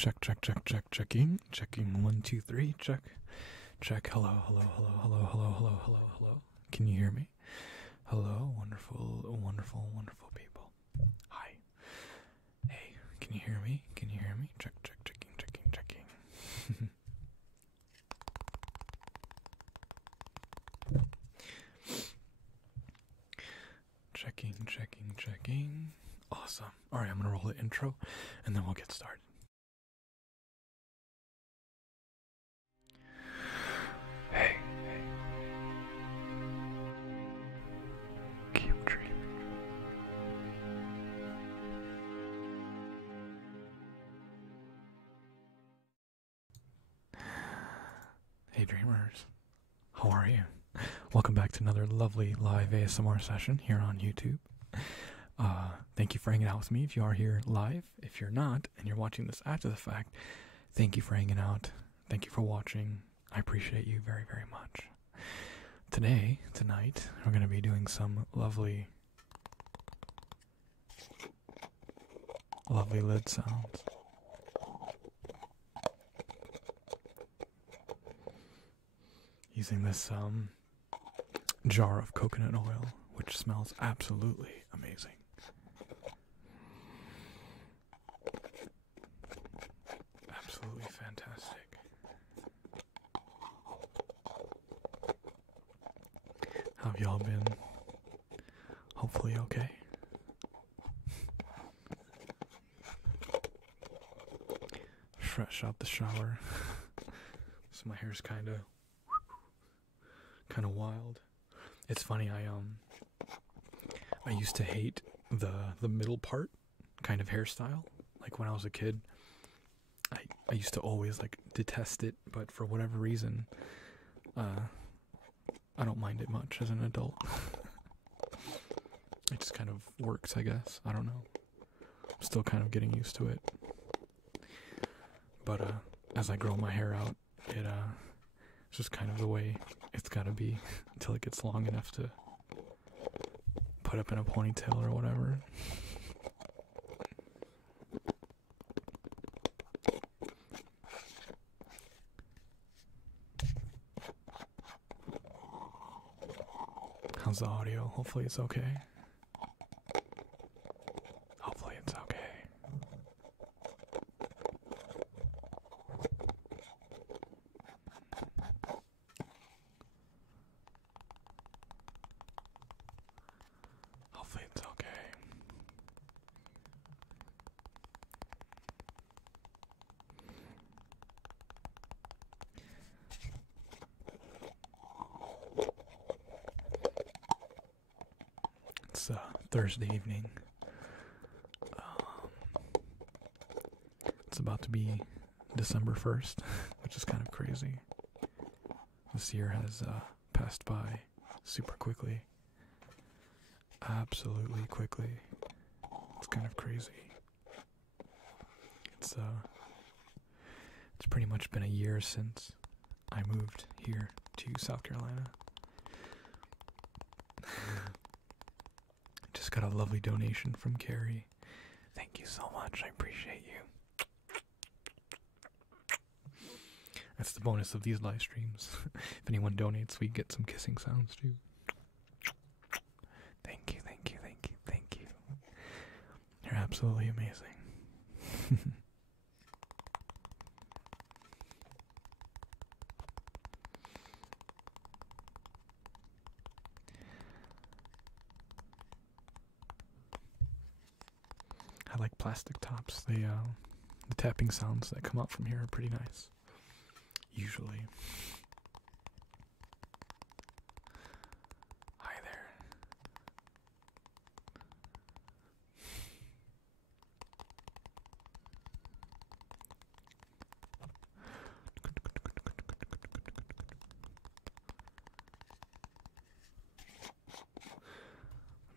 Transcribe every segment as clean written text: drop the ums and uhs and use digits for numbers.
Checking 1 2 3, check. Hello. Can you hear me? Hello, wonderful people. Hi. Hey, can you hear me? Checking. Checking. Awesome. All right, I'm gonna roll the intro, and then we'll get started. Hey. Keep dreaming. Hey dreamers, how are you? Welcome back to another lovely live ASMR session here on YouTube. Thank you for hanging out with me if you are here live. If you're not, and you're watching this after the fact, thank you for hanging out. Thank you for watching. I appreciate you very, very much. Tonight, we're going to be doing some lovely lid sounds. Using this jar of coconut oil, which smells absolutely amazing. Absolutely fantastic. How have y'all been? Hopefully okay. Fresh out the shower. So my hair's kind of wild. It's funny, I used to hate the middle part kind of hairstyle. Like when I was a kid, I used to always like detest it, but for whatever reason, I don't mind it much as an adult. It just kind of works, I guess. I don't know. I'm still kind of getting used to it. But as I grow my hair out, it's just kind of the way it's gotta be until it gets long enough to put up in a ponytail or whatever. How's the audio? Hopefully it's okay. Hopefully it's okay. Hopefully it's okay. It's Thursday evening. It's about to be December 1st, which is kind of crazy. This year has passed by super quickly. Absolutely quickly. It's kind of crazy. It's pretty much been a year since I moved here to South Carolina. Just got a lovely donation from Carrie. Thank you so much. I appreciate you. That's the bonus of these live streams. If anyone donates, we get some kissing sounds too. Thank you. You're absolutely amazing. I like plastic tops. The tapping sounds that come out from here are pretty nice. Usually. Hi there.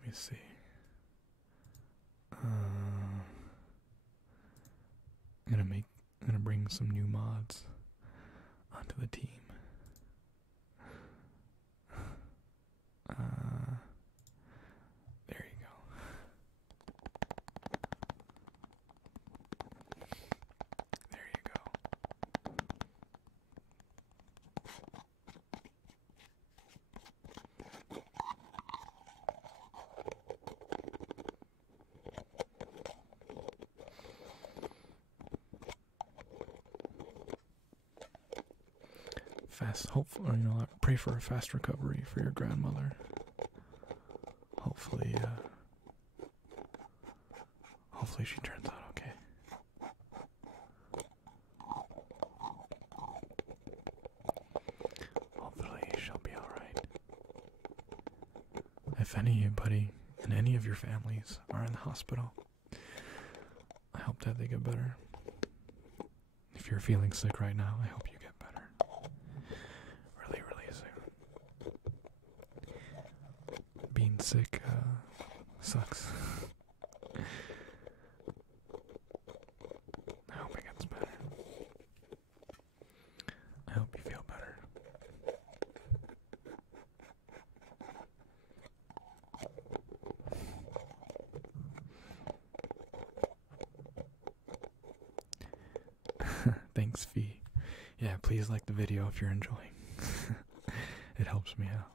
Let me see. I'm gonna bring some new mods onto the team. There you go. There hopefully, I pray for a fast recovery for your grandmother. Hopefully, hopefully she turns out okay. Hopefully she'll be alright. If anybody in any of your families are in the hospital, I hope that they get better. If you're feeling sick right now, I hope you get better. Really, really soon. Being sick sucks. I hope it gets better. I hope you feel better. Thanks, Fee. Yeah, please like the video if you're enjoying. It helps me out.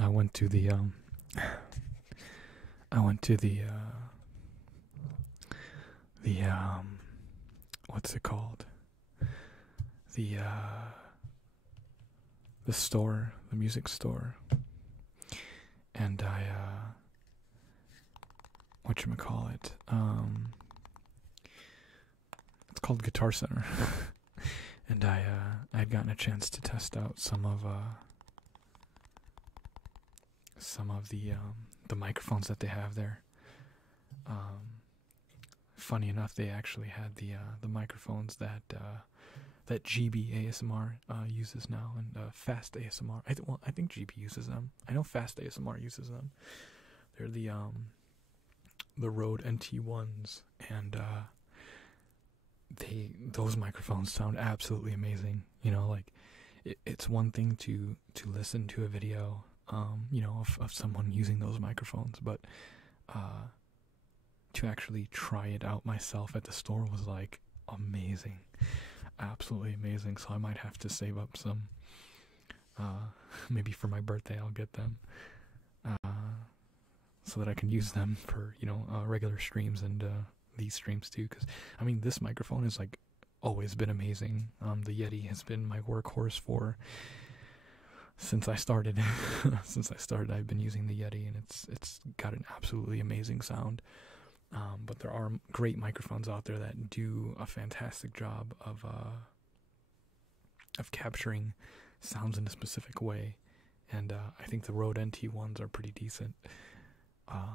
I went to the what's it called? The store, the music store. And I whatchamacallit? It's called Guitar Center. And I'd gotten a chance to test out some of the microphones that they have there. Funny enough, they actually had the microphones that GB ASMR uses now, and Fast ASMR. I think GB uses them. I know Fast ASMR uses them. They're the Rode NT1s, and those microphones sound absolutely amazing. Like it's one thing to listen to a video, of someone using those microphones, but to actually try it out myself at the store was like amazing, absolutely amazing. So I might have to save up some. Maybe for my birthday I'll get them, so that I can use them for regular streams and these streams too. Because this microphone has like always been amazing. The Yeti has been my workhorse since I started. I've been using the Yeti, and it's got an absolutely amazing sound. But there are great microphones out there that do a fantastic job of capturing sounds in a specific way, and I think the Rode NT1s are pretty decent.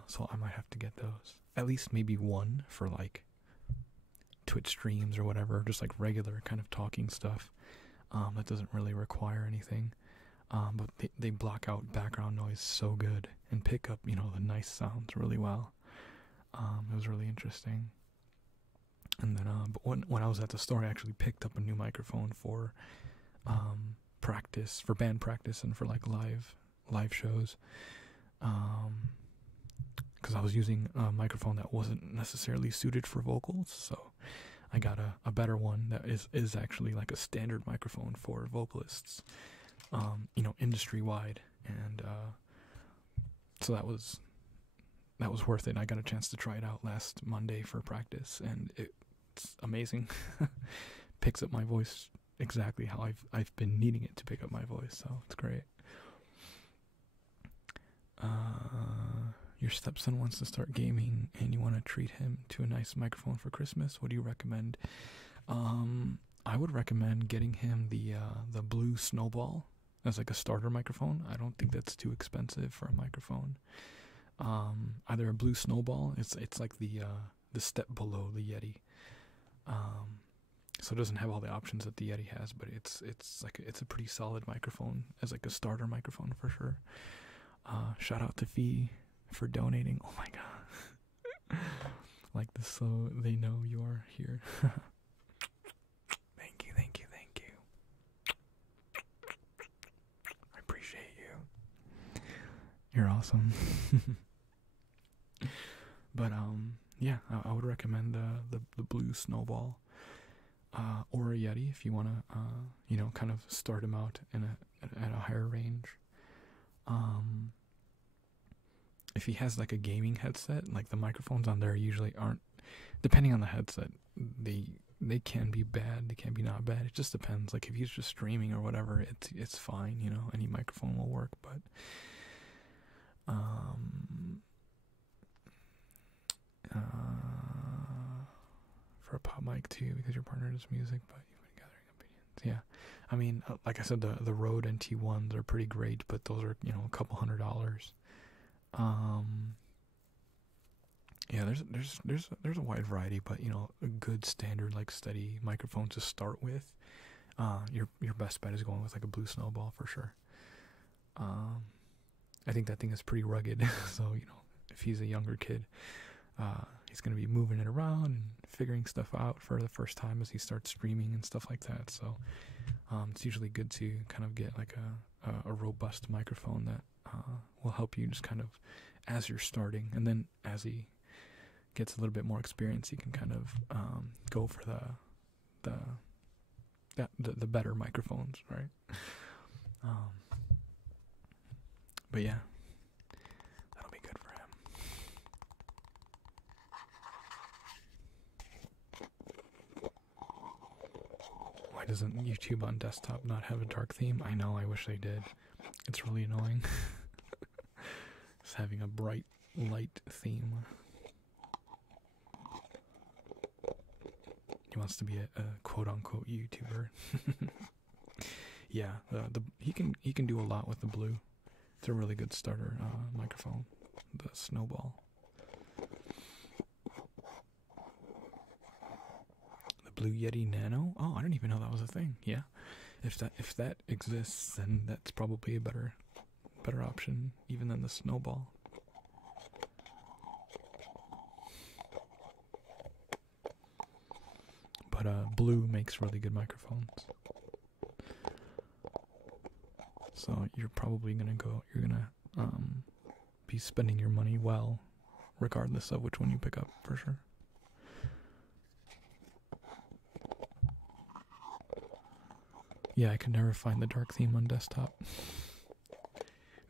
So I might have to get those. At least maybe one for like Twitch streams or whatever, just like regular kind of talking stuff. That doesn't really require anything. But they block out background noise so good and pick up, the nice sounds really well. It was really interesting. And then, but when I was at the store, I actually picked up a new microphone for practice, for band practice, and for like live shows. Because I was using a microphone that wasn't necessarily suited for vocals, so I got a better one that is actually like a standard microphone for vocalists, industry wide, and so that was worth it. I got a chance to try it out last Monday for practice, and it's amazing. Picks up my voice exactly how I've been needing it to pick up my voice, so it's great. Your stepson wants to start gaming, and you want to treat him to a nice microphone for Christmas. What do you recommend? I would recommend getting him the Blue Snowball as like a starter microphone. I don't think that's too expensive for a microphone. Either a Blue Snowball, it's like the step below the Yeti. So it doesn't have all the options that the Yeti has, but it's a pretty solid microphone as like a starter microphone for sure. Shout out to Fee for donating. Oh my god. Like this so they know you're here. Thank you, thank you, thank you. I appreciate you. You're awesome. But yeah, I would recommend the blue snowball. Or a Yeti if you want to, kind of start him out at a higher range. If he has like a gaming headset, like the microphones on there usually aren't, depending on the headset, they can be bad, they can be not bad. It just depends. Like if he's just streaming or whatever, it's fine, any microphone will work. But for a pop mic too, because your partner does music, but you've been gathering opinions. Yeah, I mean, like I said, the Rode NT1s are pretty great, but those are a couple $100. Yeah, there's a wide variety, but a good standard like steady microphone to start with. Your best bet is going with like a blue snowball for sure. I think that thing is pretty rugged, so if he's a younger kid, he's going to be moving it around and figuring stuff out for the first time as he starts streaming and stuff like that. So it's usually good to kind of get like a robust microphone that will help you just kind of as you're starting, and then as he gets a little bit more experience, he can kind of go for the better microphones, right? But yeah, that'll be good for him. Why doesn't YouTube on desktop not have a dark theme? I know, I wish they did. It's really annoying. Just having a bright light theme. He wants to be a quote-unquote YouTuber. Yeah, he can do a lot with the blue. It's a really good starter microphone, the Snowball. The Blue Yeti Nano? Oh, I didn't even know that was a thing. Yeah, if that exists, then that's probably a better option even than the Snowball. But Blue makes really good microphones. So you're probably you're gonna be spending your money well, regardless of which one you pick up, for sure. Yeah, I could never find the dark theme on desktop.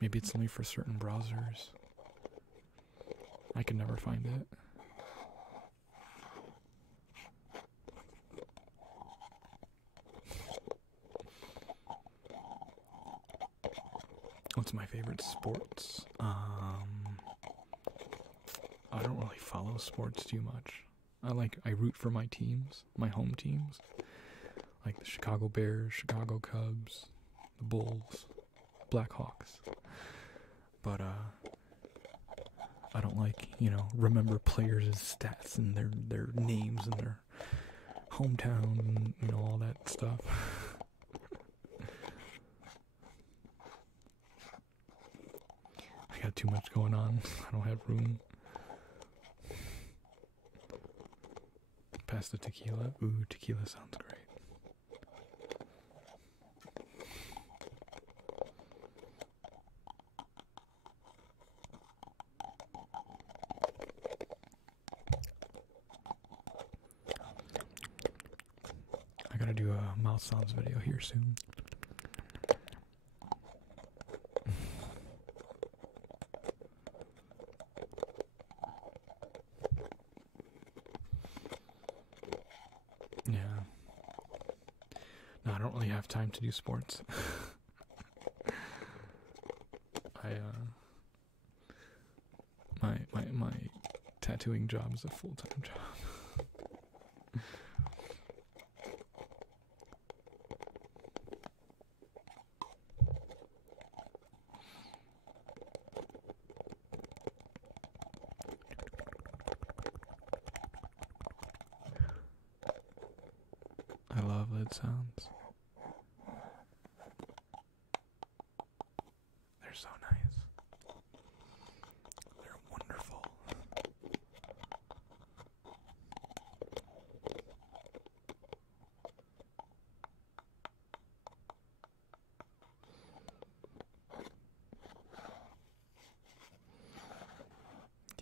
Maybe it's only for certain browsers. I could never find it. What's my favorite sports? I don't really follow sports too much. I root for my teams, my home teams. Like the Chicago Bears, Chicago Cubs, the Bulls, Blackhawks. But I don't remember players' stats and their names and their hometown and all that stuff. I got too much going on. I don't have room. Pass the tequila. Ooh, tequila sounds great. I gotta do a mouth sounds video here soon. Yeah. No, I don't really have time to do sports. My tattooing job is a full-time job. I love lid sounds. They're so nice.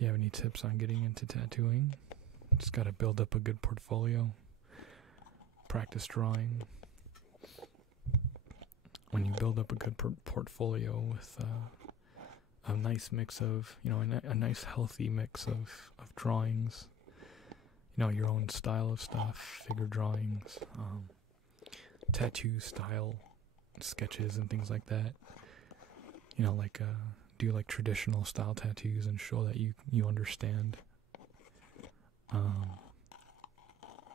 you have any tips on getting into tattooing, just gotta build up a good portfolio, practice drawing. When you build up a good portfolio with a nice mix of, a nice healthy mix of drawings, your own style of stuff, figure drawings, tattoo style sketches and things like that. Do like traditional style tattoos and show that you understand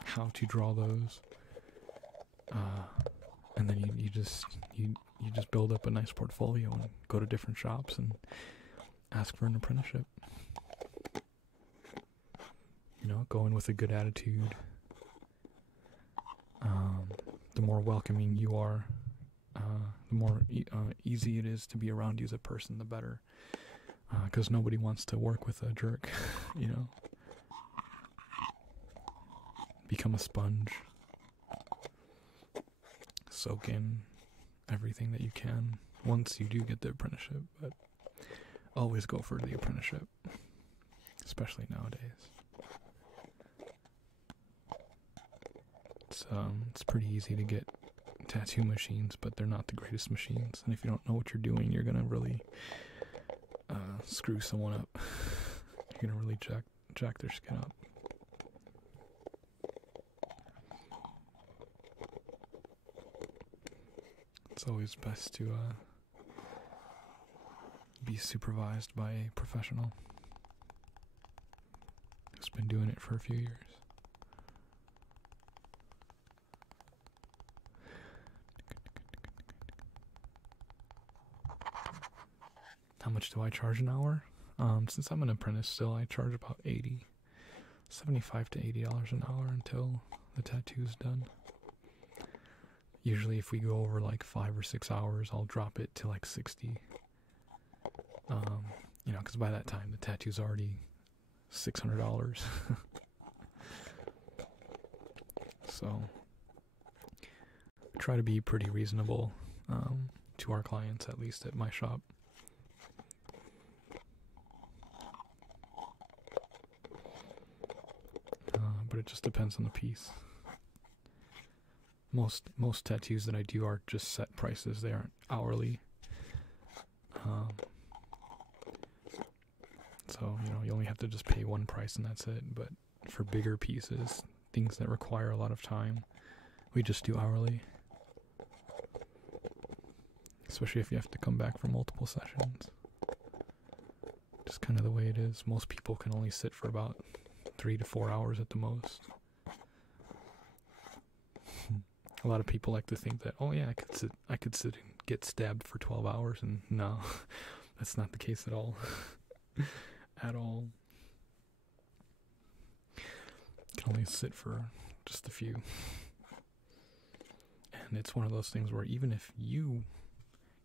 how to draw those. And then you just build up a nice portfolio and go to different shops and ask for an apprenticeship. Go in with a good attitude. The more welcoming you are, the more easy it is to be around you as a person, the better. Because nobody wants to work with a jerk, Become a sponge. Soak in everything that you can once you do get the apprenticeship, but always go for the apprenticeship, especially nowadays. It's pretty easy to get tattoo machines, but they're not the greatest machines, and if you don't know what you're doing, you're gonna really screw someone up. You're gonna really jack their skin up. It's always best to be supervised by a professional who's been doing it for a few years. How much do I charge an hour? Since I'm an apprentice still, I charge about $75 to $80 an hour until the tattoo's done. Usually if we go over like 5 or 6 hours, I'll drop it to like 60. Because by that time the tattoo's already $600. So try to be pretty reasonable to our clients, at least at my shop. But it just depends on the piece. Most tattoos that I do are just set prices. They aren't hourly. So, you only have to just pay one price and that's it. But for bigger pieces, things that require a lot of time, we just do hourly. Especially if you have to come back for multiple sessions. Just kind of the way it is. Most people can only sit for about 3 to 4 hours at the most. A lot of people like to think that, oh yeah, I could sit and get stabbed for 12 hours, and no, that's not the case at all. At all. You can only sit for just a few. And it's one of those things where even if you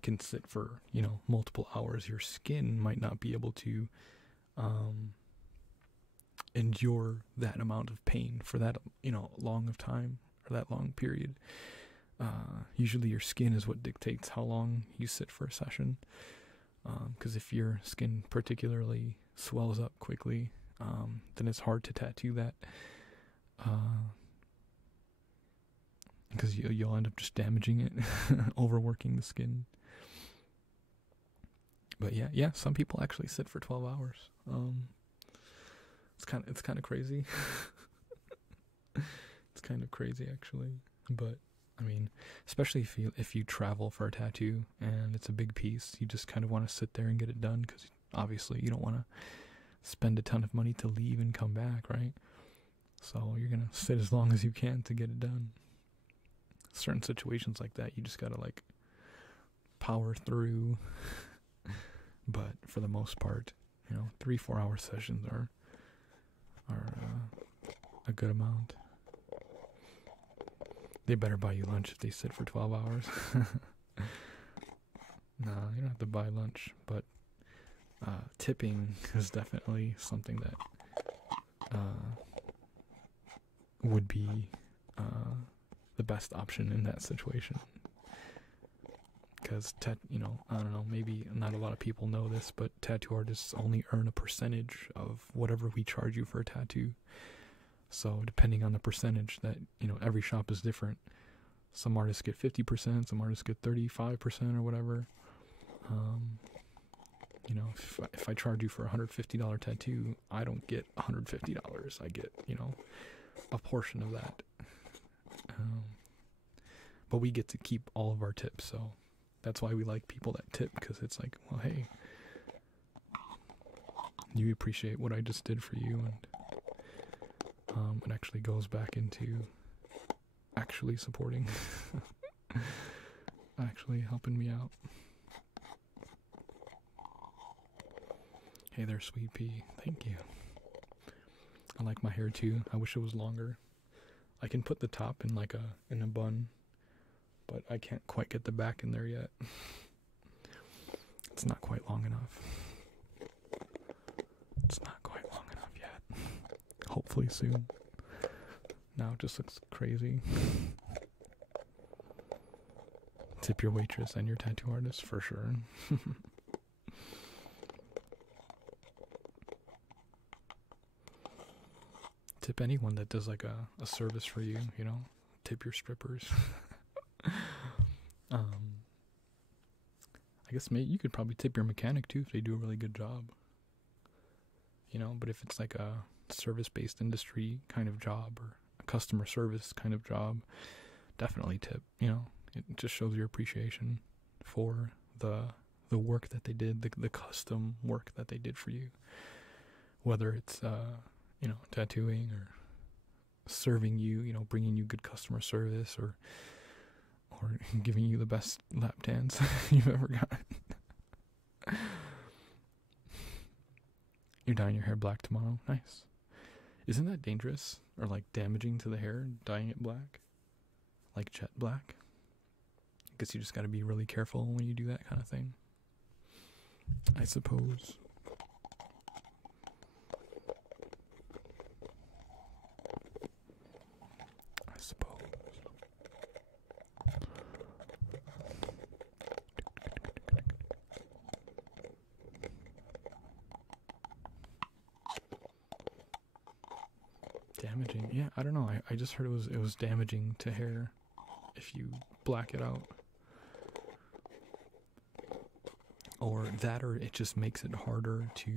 can sit for, multiple hours, your skin might not be able to endure that amount of pain for that, long of time. For that long period. Usually your skin is what dictates how long you sit for a session. Because if your skin particularly swells up quickly, then it's hard to tattoo that. Because you'll end up just damaging it, overworking the skin. But yeah, some people actually sit for 12 hours. It's kind of crazy. It's kind of crazy, actually, but I mean, especially if you travel for a tattoo and it's a big piece, you just kind of want to sit there and get it done, because obviously you don't want to spend a ton of money to leave and come back, right? So you're gonna sit as long as you can to get it done. Certain situations like that, you just gotta power through. But for the most part, 3-4 hour sessions are a good amount. They better buy you lunch if they sit for 12 hours. No, you don't have to buy lunch, but tipping is definitely something that would be the best option in that situation. because I don't know, maybe not a lot of people know this, but tattoo artists only earn a percentage of whatever we charge you for a tattoo. So depending on the percentage that, every shop is different. Some artists get 50%, some artists get 35% or whatever. If I charge you for a $150 tattoo, I don't get $150. I get, a portion of that. But we get to keep all of our tips, so that's why we like people that tip, because it's like, well, hey, you appreciate what I just did for you, and it actually goes back into actually supporting, actually helping me out. Hey there, Sweet Pea. Thank you. I like my hair too. I wish it was longer. I can put the top in in a bun, but I can't quite get the back in there yet. It's not quite long enough. It's not quite long enough yet. Hopefully soon. Now it just looks crazy. Tip your waitress and your tattoo artist for sure. Tip anyone that does like a service for you, tip your strippers. I guess maybe you could probably tip your mechanic too if they do a really good job. But if it's like a service-based industry kind of job or a customer service kind of job, definitely tip. It just shows your appreciation for the work that they did, the custom work that they did for you. Whether it's tattooing or serving you, bringing you good customer service or giving you the best lap dance you've ever got. You're dyeing your hair black tomorrow? Nice. Isn't that dangerous or like damaging to the hair, dyeing it black? Like jet black? I guess you just gotta be really careful when you do that kind of thing, I suppose. Damaging? Yeah, I don't know. I just heard it was damaging to hair if you black it out. Or it just makes it harder to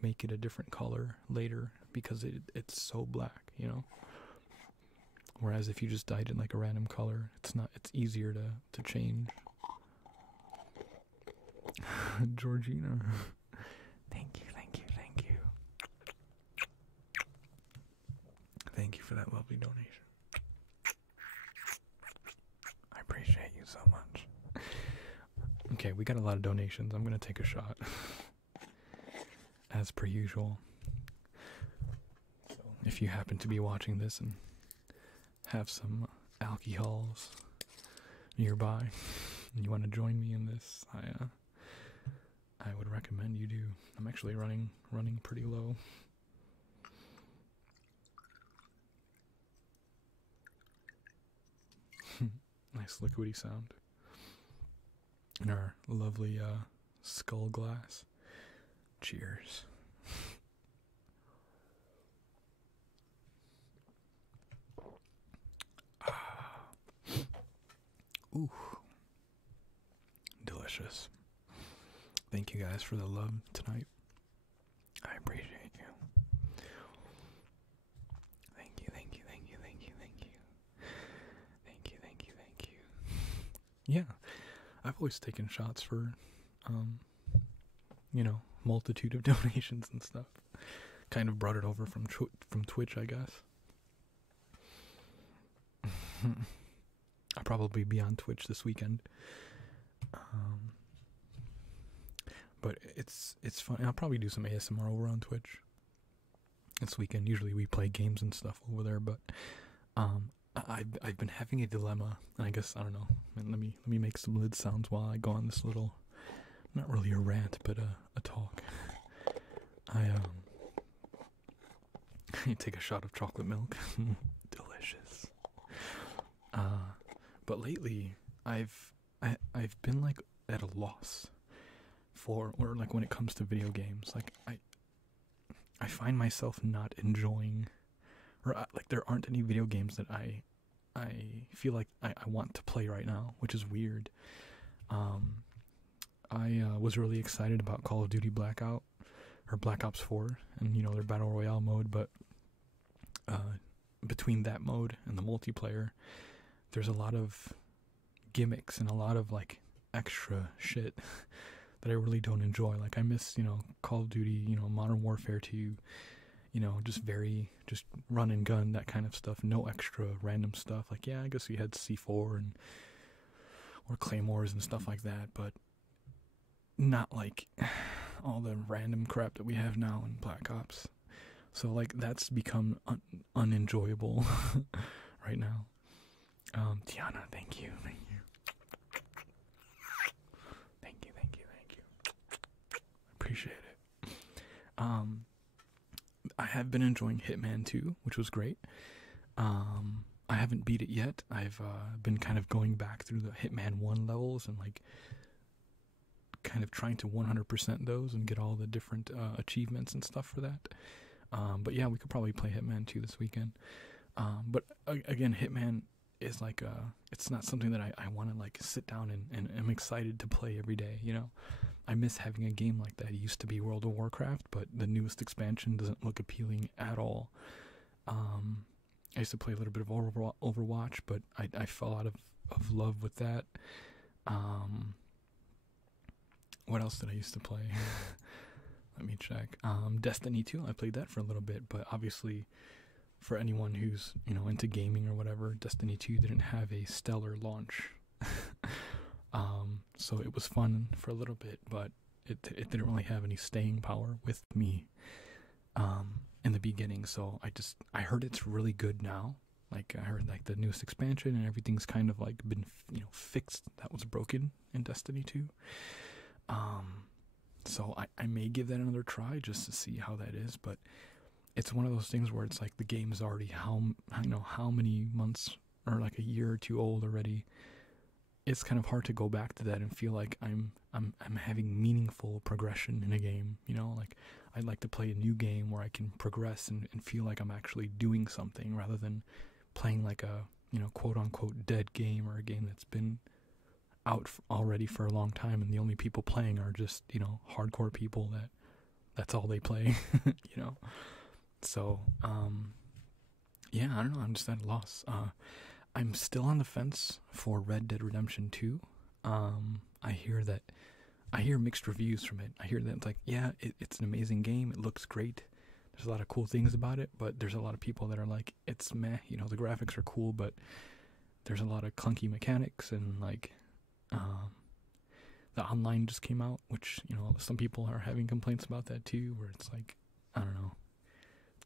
make it a different color later because it's so black, Whereas if you just dyed it like a random color, it's easier to change. Georgina. Thank you. Thank you for that lovely donation. I appreciate you so much. Okay, we got a lot of donations. I'm going to take a shot. As per usual. So if you happen to be watching this and have some alcohols nearby and you want to join me in this, I would recommend you do. I'm actually running pretty low. Nice liquidy sound. And our lovely skull glass. Cheers. Ooh. Delicious. Thank you guys for the love tonight. I appreciate you. Thank you. Yeah, I've always taken shots for, multitude of donations and stuff. Kind of brought it over from Twitch, I guess. I'll probably be on Twitch this weekend. But it's fun. I'll probably do some ASMR over on Twitch this weekend. Usually we play games and stuff over there, but I've been having a dilemma. I guess I don't know. Let me make some lid sounds while I go on this little, not really a rant, but a talk. I take a shot of chocolate milk. Delicious. But lately I've been like at a loss for, or like when it comes to video games. Like I find myself not enjoying, or like there aren't any video games that I feel like I want to play right now, which is weird. I was really excited about Call of Duty Blackout, or Black Ops 4, and their Battle Royale mode, but between that mode and the multiplayer, there's a lot of gimmicks and a lot of like extra shit that I really don't enjoy. Like I miss, Call of Duty, Modern Warfare 2, just run and gun, that kind of stuff. No extra random stuff. Like, yeah, I guess we had C4 or Claymores and stuff like that, but not like all the random crap that we have now in Black Ops. So like that's become unenjoyable right now. Tiana, thank you. Appreciate it. I have been enjoying Hitman 2, which was great. I haven't beat it yet. I've been kind of going back through the Hitman 1 levels and like kind of trying to 100% those and get all the different achievements and stuff for that. But yeah, we could probably play Hitman 2 this weekend. But again, Hitman is like it's not something that I want to like sit down and am excited to play every day, I miss having a game like that. It used to be World of Warcraft, but the newest expansion doesn't look appealing at all. I used to play a little bit of Overwatch, but I fell out of love with that. What else did I used to play? Let me check. Destiny 2, I played that for a little bit, but obviously for anyone who's, into gaming or whatever, Destiny 2 didn't have a stellar launch. So it was fun for a little bit, but it didn't really have any staying power with me in the beginning. So I heard it's really good now. Like I heard like the newest expansion and everything's kind of like been fixed that was broken in Destiny 2. So I may give that another try just to see how that is, but it's one of those things where it's like the game is already how many months or like a year or two old already. It's kind of hard to go back to that and feel like I'm having meaningful progression in a game. Like I'd like to play a new game where I can progress and feel like I'm actually doing something rather than playing like a quote unquote dead game or a game that's been out already for a long time and the only people playing are just hardcore people that's all they play. So yeah, I don't know, I'm just at a loss. I'm still on the fence for Red Dead Redemption 2. I hear mixed reviews from it. I hear that it's like, yeah, it's an amazing game. It looks great. There's a lot of cool things about it, but there's a lot of people that are like, it's meh. The graphics are cool, but there's a lot of clunky mechanics and like, the online just came out, which, some people are having complaints about that too, where it's like, I don't know,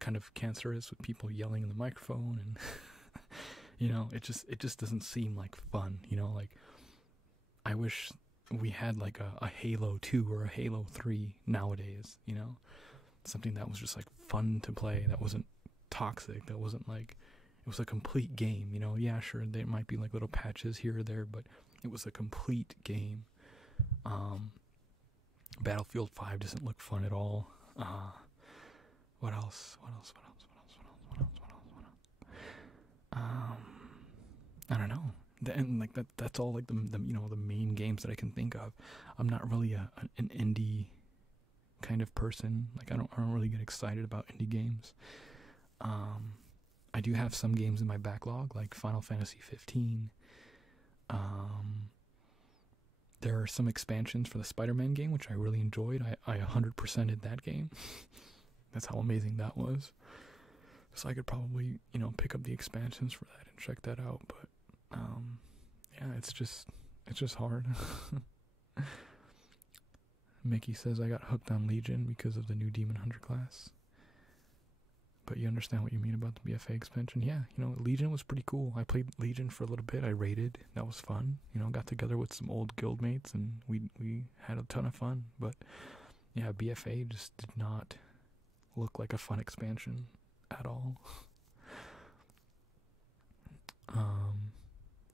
kind of cancerous with people yelling in the microphone and it just doesn't seem like fun. Like I wish we had like a Halo 2 or a Halo 3 nowadays, something that was just like fun to play, that wasn't toxic, that wasn't like, it was a complete game. Yeah, sure, there might be like little patches here or there, but it was a complete game. Battlefield 5 doesn't look fun at all. What else? I don't know. And like that's all like the the main games that I can think of. I'm not really an indie kind of person. Like I don't really get excited about indie games. I do have some games in my backlog, like Final Fantasy 15. There are some expansions for the Spider-Man game, which I really enjoyed. I 100%ed that game. That's how amazing that was. So I could probably, pick up the expansions for that and check that out. But, yeah, it's just hard. Mickey says I got hooked on Legion because of the new Demon Hunter class. But you understand what you mean about the BFA expansion. Yeah, Legion was pretty cool. I played Legion for a little bit. I raided. That was fun. Got together with some old guildmates and we had a ton of fun. But yeah, BFA just did not look like a fun expansion at all.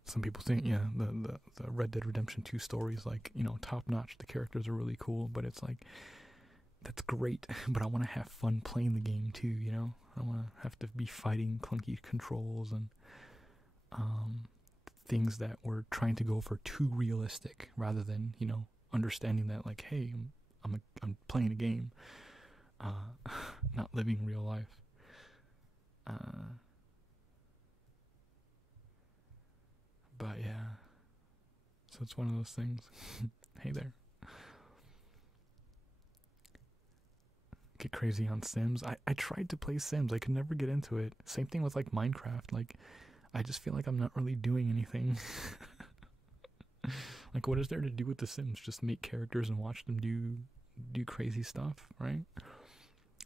some people think, yeah, the Red Dead Redemption 2 story is like, top notch. The characters are really cool, but it's like, that's great, but I want to have fun playing the game too, I don't want to have to be fighting clunky controls and things that were trying to go for too realistic rather than, understanding that, like, hey, I'm playing a game, not living real life. But yeah, so it's one of those things. Hey there. Get crazy on Sims. I tried to play Sims. I could never get into it. Same thing with like Minecraft. Like, I just feel like I'm not really doing anything. Like, what is there to do with the Sims? Just make characters and watch them do crazy stuff, right?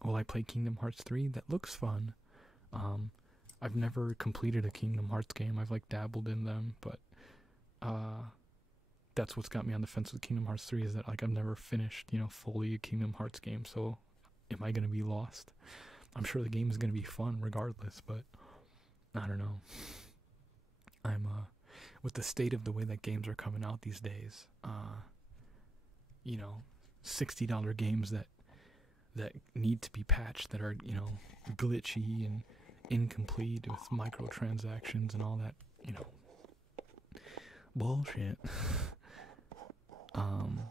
Well, I play Kingdom Hearts 3. That looks fun. I've never completed a Kingdom Hearts game. I've like dabbled in them, but that's what's got me on the fence with Kingdom Hearts 3 is that like I've never finished, fully a Kingdom Hearts game. So am I going to be lost? I'm sure the game is going to be fun regardless, but I don't know. I'm with the state of the way that games are coming out these days, $60 games that need to be patched, that are, glitchy and incomplete with microtransactions and all that, bullshit. I'm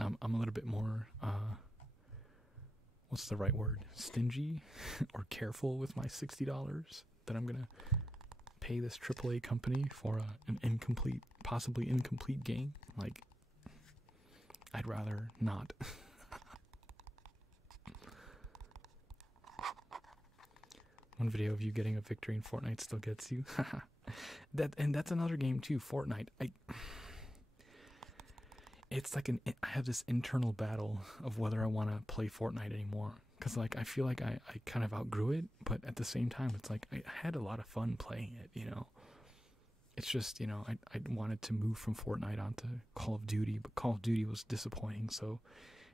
a little bit more what's the right word? Stingy or careful with my $60 that I'm gonna pay this AAA company for an incomplete, possibly incomplete game. Like, I'd rather not. One video of you getting a victory in Fortnite still gets you. That's another game too, Fortnite. It's like I have this internal battle of whether I want to play Fortnite anymore. Because, like, I feel like I kind of outgrew it, but at the same time, it's like I had a lot of fun playing it, It's just, I wanted to move from Fortnite onto Call of Duty, but Call of Duty was disappointing, so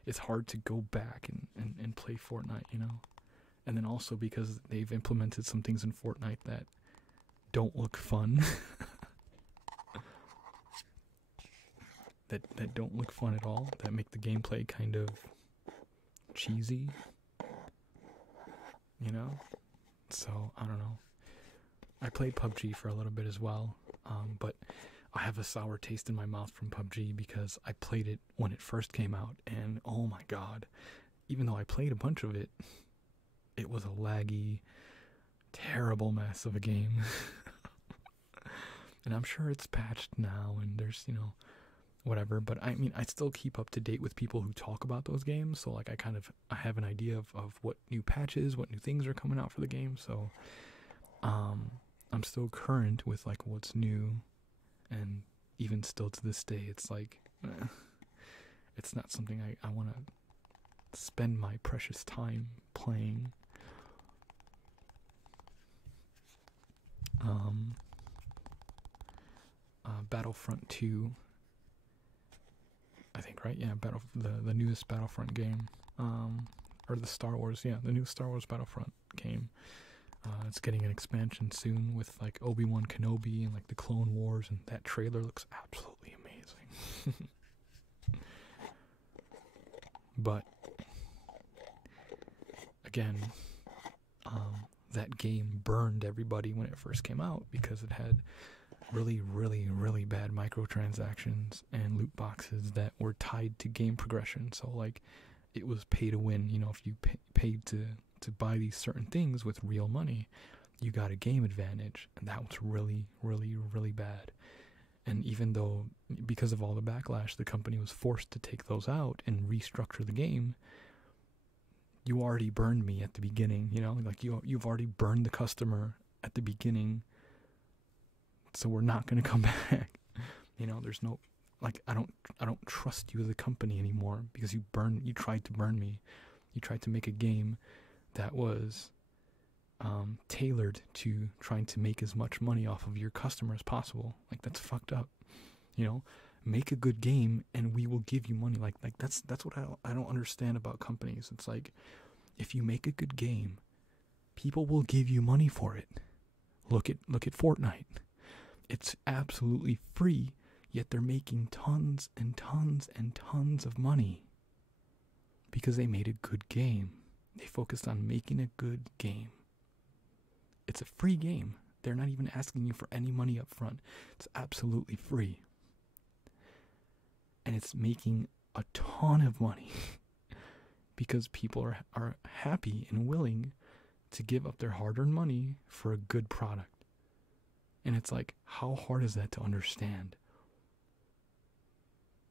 it's hard to go back and play Fortnite, And then also because they've implemented some things in Fortnite that don't look fun. that don't look fun at all, that make the gameplay kind of cheesy, So, I don't know. I played PUBG for a little bit as well, but I have a sour taste in my mouth from PUBG because I played it when it first came out, and oh my god, even though I played a bunch of it, it was a laggy, terrible mess of a game. And I'm sure it's patched now, and there's, whatever, but I mean, I still keep up to date with people who talk about those games, so like I have an idea of what new patches, what new things are coming out for the game, so I'm still current with like what's new, and even still to this day, it's like, it's not something I want to spend my precious time playing. Battlefront 2, I think, right? Yeah, the newest Battlefront game, or the Star Wars, the new Star Wars Battlefront game. It's getting an expansion soon with like Obi-Wan Kenobi and like the Clone Wars, and that trailer looks absolutely amazing. But again, that game burned everybody when it first came out because it had really, really, really bad microtransactions and loot boxes that were tied to game progression. So like, it was pay to win. If you paid to buy these certain things with real money, you got a game advantage, and that was really, really, really bad. And even though, because of all the backlash, the company was forced to take those out and restructure the game, you already burned me at the beginning, like you've already burned the customer at the beginning, so we're not going to come back. There's no, like, I don't trust you as a company anymore because you tried to burn me. You tried to make a game that was tailored to trying to make as much money off of your customer as possible. Like, that's fucked up. Make a good game and we will give you money. Like that's what I don't understand about companies. It's like, if you make a good game, people will give you money for it. Look at Fortnite. It's absolutely free, yet they're making tons and tons and tons of money because they made a good game. They focused on making a good game. It's a free game. They're not even asking you for any money up front. It's absolutely free. And it's making a ton of money because people are happy and willing to give up their hard-earned money for a good product. And it's like, how hard is that to understand?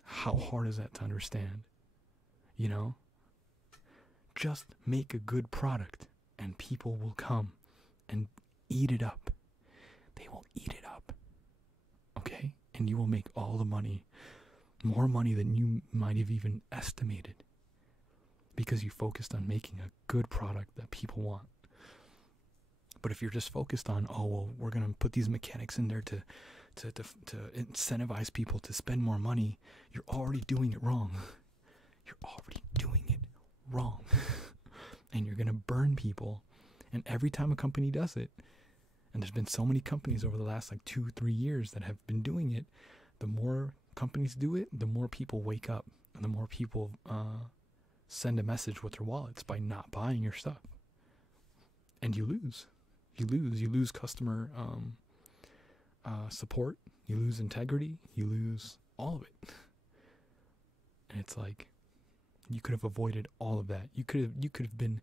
How hard is that to understand? You know? Just make a good product and people will come and eat it up. They will eat it up. Okay? And you will make all the money. More money than you might have even estimated. Because you focused on making a good product that people want. But if you're just focused on, oh, well, we're going to put these mechanics in there to incentivize people to spend more money, you're already doing it wrong. You're already doing it wrong. And you're going to burn people. And every time a company does it, and there's been so many companies over the last like 2-3 years that have been doing it, the more companies do it, the more people wake up. And the more people send a message with their wallets by not buying your stuff. And you lose. You lose customer support, you lose integrity, you lose all of it. And it's like, you could have avoided all of that. You could have been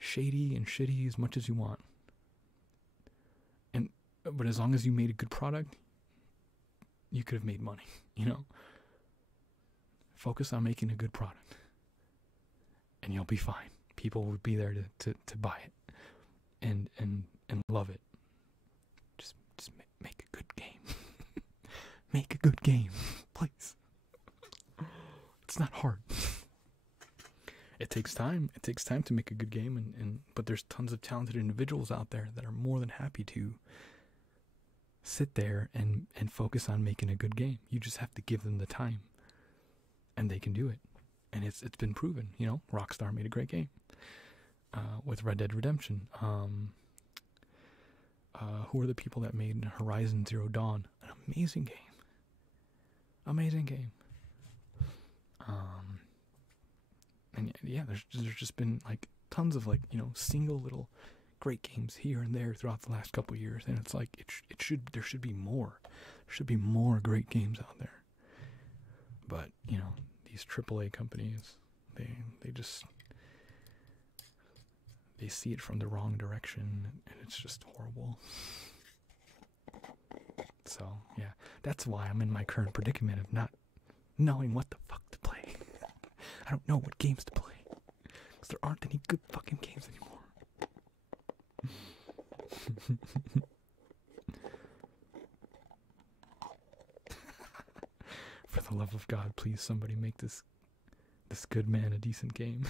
shady and shitty as much as you want. But as long as you made a good product, you could have made money, you know? Focus on making a good product. And you'll be fine. People will be there to buy it. And love it. Just make a good game. Make a good game, please. It's not hard. It takes time. It takes time to make a good game, but there's tons of talented individuals out there that are more than happy to sit there and focus on making a good game. You just have to give them the time, and they can do it. And it's been proven. You know, Rockstar made a great game. With Red Dead Redemption. Who are the people that made Horizon Zero Dawn? An amazing game. Amazing game. And yeah, there's just been like tons of like, you know, single little great games here and there throughout the last couple of years, and it's like there should be more. There should be more great games out there. But, you know, these AAA companies, they see it from the wrong direction, and it's just horrible. So, yeah, that's why I'm in my current predicament of not knowing what the fuck to play. I don't know what games to play, because there aren't any good fucking games anymore. For the love of God, please somebody make this good man a decent game.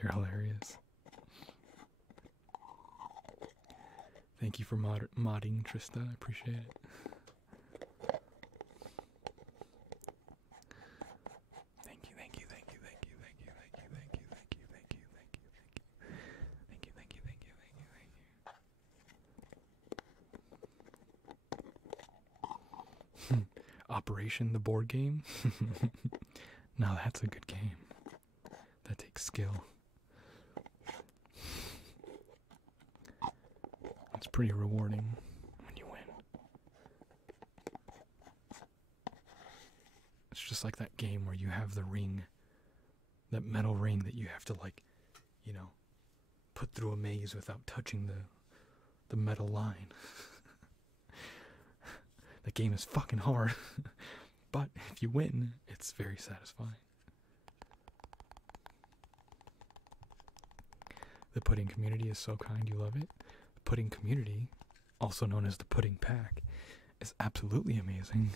You're hilarious. Thank you for modding, Trista. I appreciate it. Thank you. Operation, the board game. Now that's a good game. That takes skill. It's pretty rewarding when you win. It's just like that game where you have the ring, that metal ring that you have to, like, you know, put through a maze without touching the metal line. The game is fucking hard. But if you win, it's very satisfying. The pudding community is so kind, you love it. The pudding community, also known as the pudding pack, is absolutely amazing.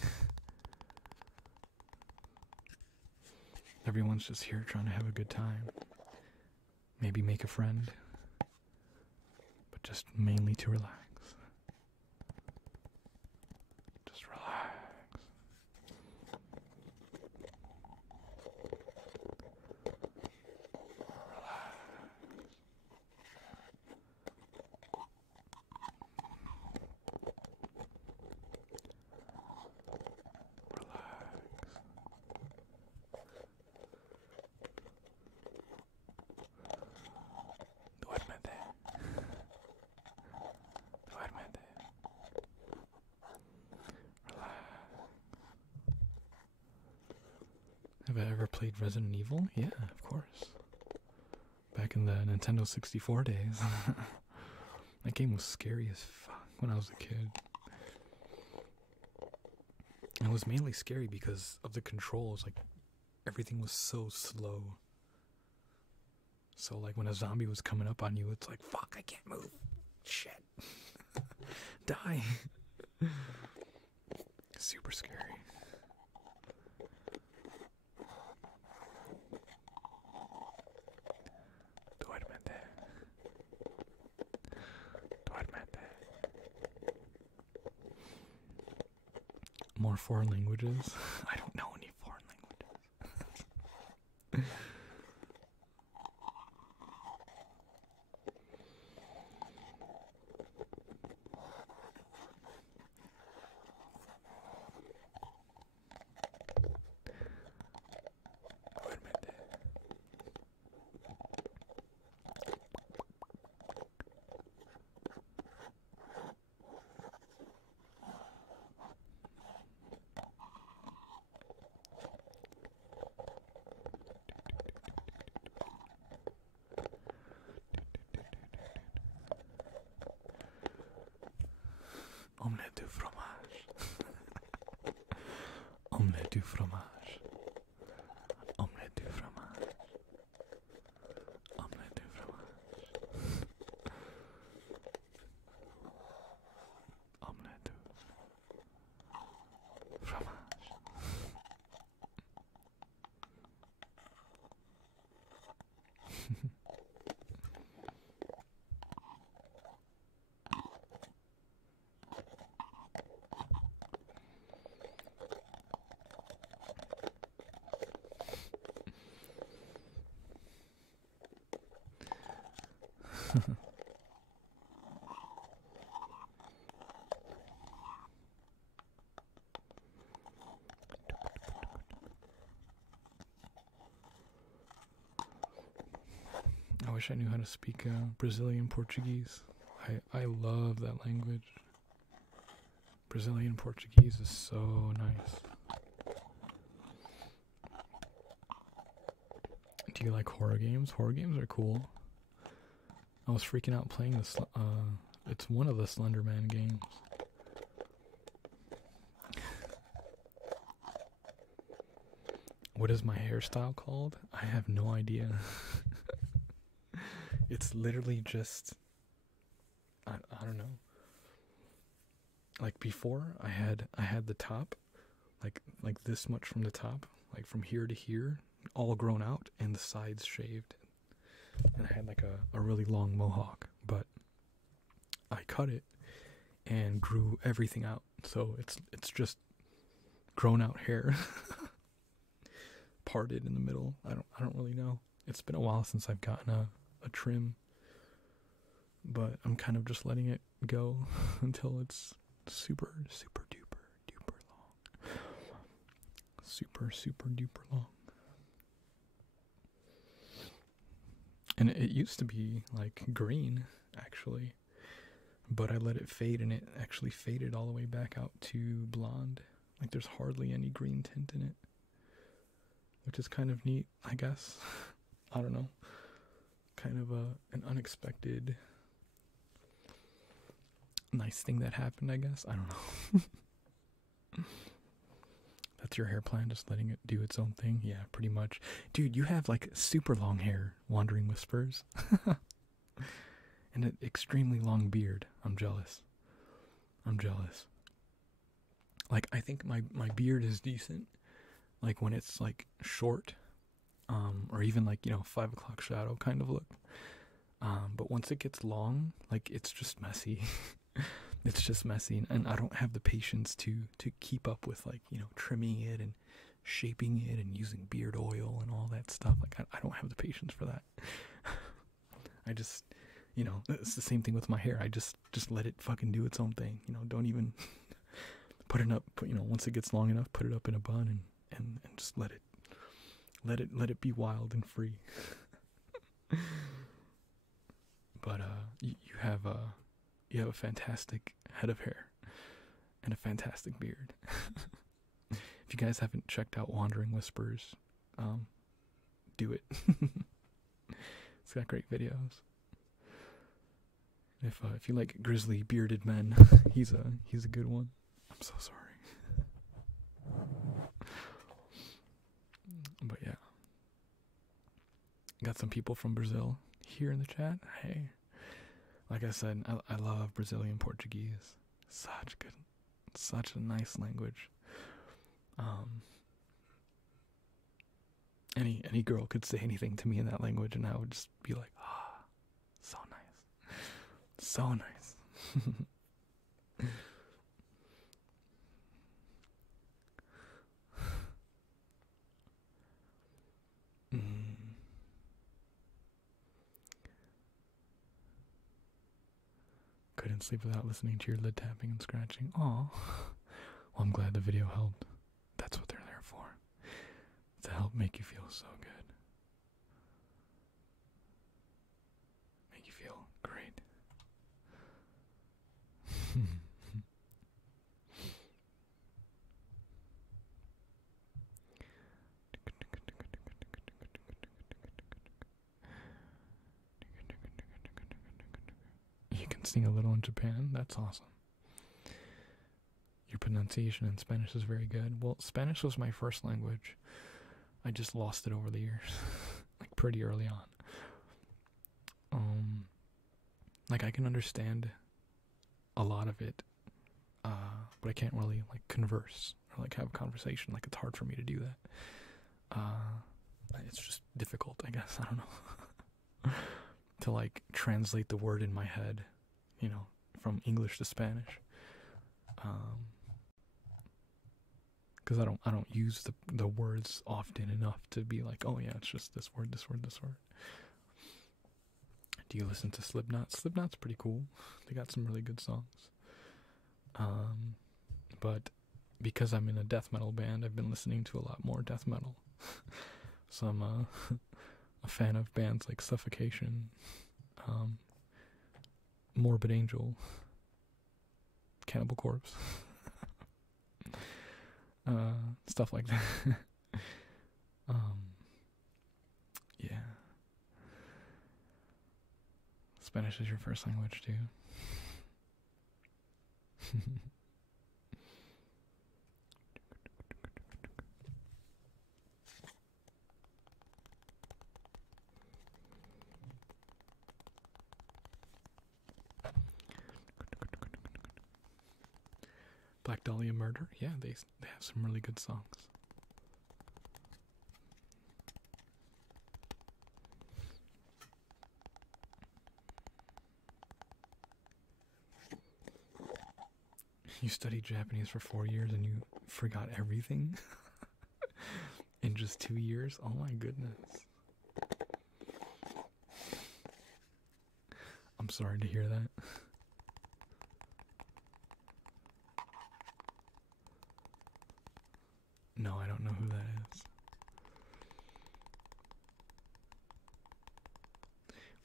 Everyone's just here trying to have a good time. Maybe make a friend. But just mainly to relax. Just relax. Have I ever played Resident Evil? Yeah, of course. Back in the Nintendo 64 days. That game was scary as fuck when I was a kid. It was mainly scary because of the controls. Like, everything was so slow. So, like, when a zombie was coming up on you, it's like, fuck, I can't move. Shit. Die. Super scary. More foreign languages? I don't know any foreign languages. Omelette du fromage. Omelette du fromage. Omelette du fromage. Omelette du fromage. Omelette du fromage. I wish I knew how to speak Brazilian Portuguese. I love that language. Brazilian Portuguese is so nice. Do you like horror games? Horror games are cool. I was freaking out playing this. It's one of the Slender Man games. What is my hairstyle called? I have no idea. It's literally just, I don't know. Like before, I had the top, like this much from the top, like from here to here, all grown out, and the sides shaved. And I had like a really long mohawk, but I cut it and grew everything out. So it's just grown out hair. Parted in the middle. I don't really know. It's been a while since I've gotten a trim, but I'm kind of just letting it go until it's super duper long. Super duper long. And it used to be like green, actually, but I let it fade, and it actually faded all the way back out to blonde. Like there's hardly any green tint in it, which is kind of neat, I guess. I don't know. Kind of an unexpected nice thing that happened, I guess. I don't know. That's your hair plan, just letting it do its own thing? Yeah, pretty much. Dude, you have like super long hair, Wandering Whispers. And an extremely long beard. I'm jealous. Like, I think my beard is decent. Like when it's like short, or even like, 5 o'clock shadow kind of look. But once it gets long, like it's just messy. It's just messy, and I don't have the patience to keep up with like, trimming it and shaping it and using beard oil and all that stuff. Like I don't have the patience for that. I just, it's the same thing with my hair. I just let it fucking do its own thing. Don't even put it up, once it gets long enough, put it up in a bun and just let it be wild and free. But you have a fantastic head of hair and a fantastic beard. If you guys haven't checked out Wandering Whispers, do it. It's got great videos. If you like grizzly bearded men, he's a good one. I'm so sorry. But yeah. Got some people from Brazil here in the chat. Hey. Like I said, I love Brazilian Portuguese. Such a nice language. Any girl could say anything to me in that language and I would just be like, ah, so nice. So nice. Couldn't sleep without listening to your lid tapping and scratching. Aw. Well, I'm glad the video helped. That's what they're there for. To help make you feel so good. Make you feel great. You can sing a little in Japan. That's awesome. Your pronunciation in Spanish is very good. Well, Spanish was my first language. I just lost it over the years. Like pretty early on. Like I can understand a lot of it, but I can't really like converse or like have a conversation. Like it's hard for me to do that. It's just difficult, I guess. I don't know. To like translate the word in my head, you know, from English to Spanish. Because I don't use the words often enough to be like, oh yeah, it's just this word, this word, this word. Do you listen to Slipknot? Slipknot's pretty cool. They got some really good songs. But because I'm in a death metal band, I've been listening to a lot more death metal. So I'm a fan of bands like Suffocation, Morbid Angel, Cannibal Corpse. Stuff like that. Yeah. Spanish is your first language too. Black Dahlia Murder, yeah, they have some really good songs. You studied Japanese for 4 years and you forgot everything in just 2 years? Oh my goodness. I'm sorry to hear that. No, I don't know who that is.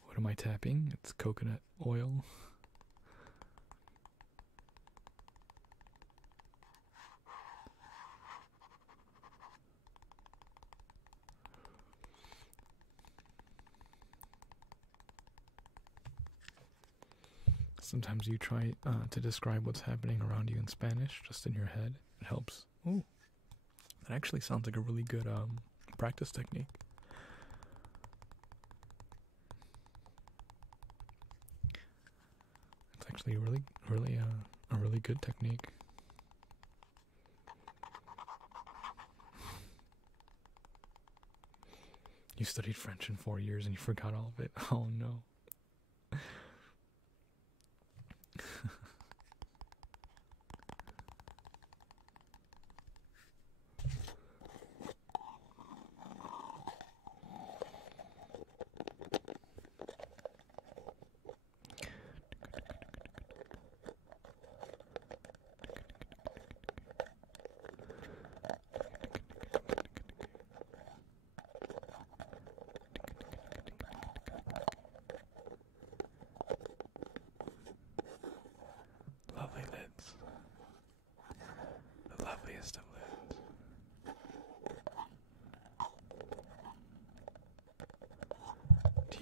What am I tapping? It's coconut oil. Sometimes you try to describe what's happening around you in Spanish, just in your head. It helps. Ooh. That actually sounds like a really good practice technique. It's actually a really good technique. You studied French in 4 years and you forgot all of it. Oh no.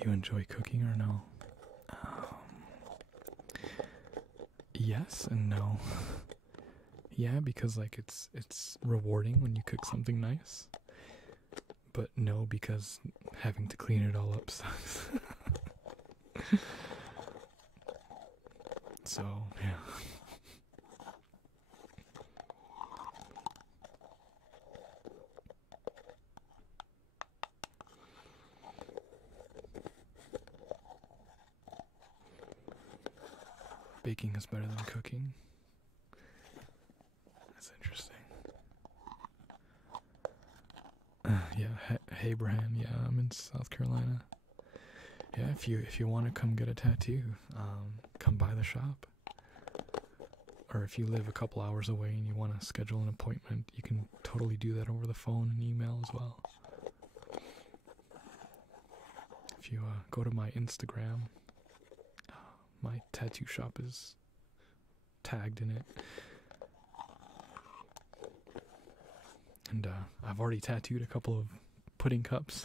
you enjoy cooking or no? Yes and no. Yeah, because like it's rewarding when you cook something nice. But no, because having to clean it all up sucks. So, yeah. Baking is better than cooking. That's interesting. Yeah, Abraham. Yeah, I'm in South Carolina. Yeah, if you want to come get a tattoo, come by the shop. Or if you live a couple hours away and you want to schedule an appointment, you can totally do that over the phone and email as well. If you go to my Instagram, my tattoo shop is tagged in it. And I've already tattooed a couple of pudding cups,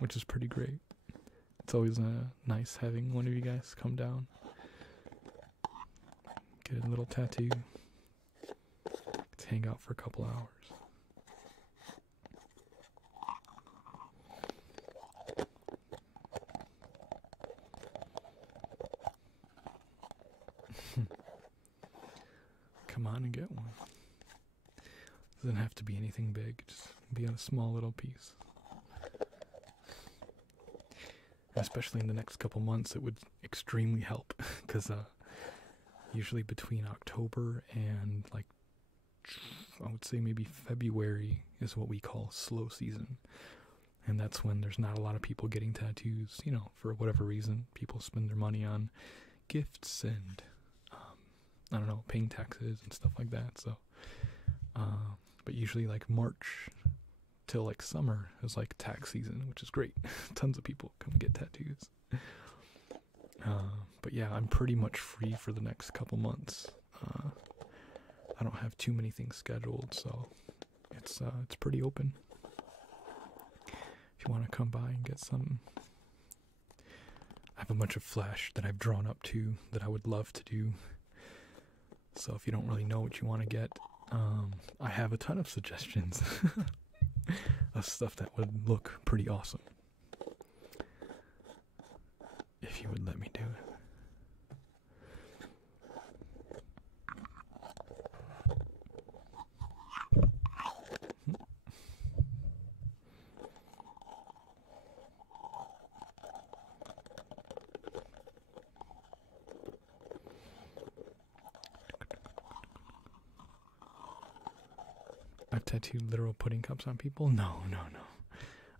which is pretty great. It's always nice having one of you guys come down, get a little tattoo, hang out for a couple hours. Come on and get one. Doesn't have to be anything big, just be a small little piece. Especially in the next couple months, it would extremely help, because usually between October and like, I would say maybe February is what we call slow season. And that's when there's not a lot of people getting tattoos, you know, for whatever reason. People spend their money on gifts and, I don't know, paying taxes and stuff like that. So, but usually like March till like summer is like tax season, which is great. Tons of people come get tattoos. But yeah, I'm pretty much free for the next couple months. I don't have too many things scheduled, so it's pretty open. If you want to come by and get some, I have a bunch of flash that I've drawn up to that I would love to do. So if you don't really know what you want to get, I have a ton of suggestions of stuff that would look pretty awesome. If you would let me do it. I've tattooed literal pudding cups on people? No.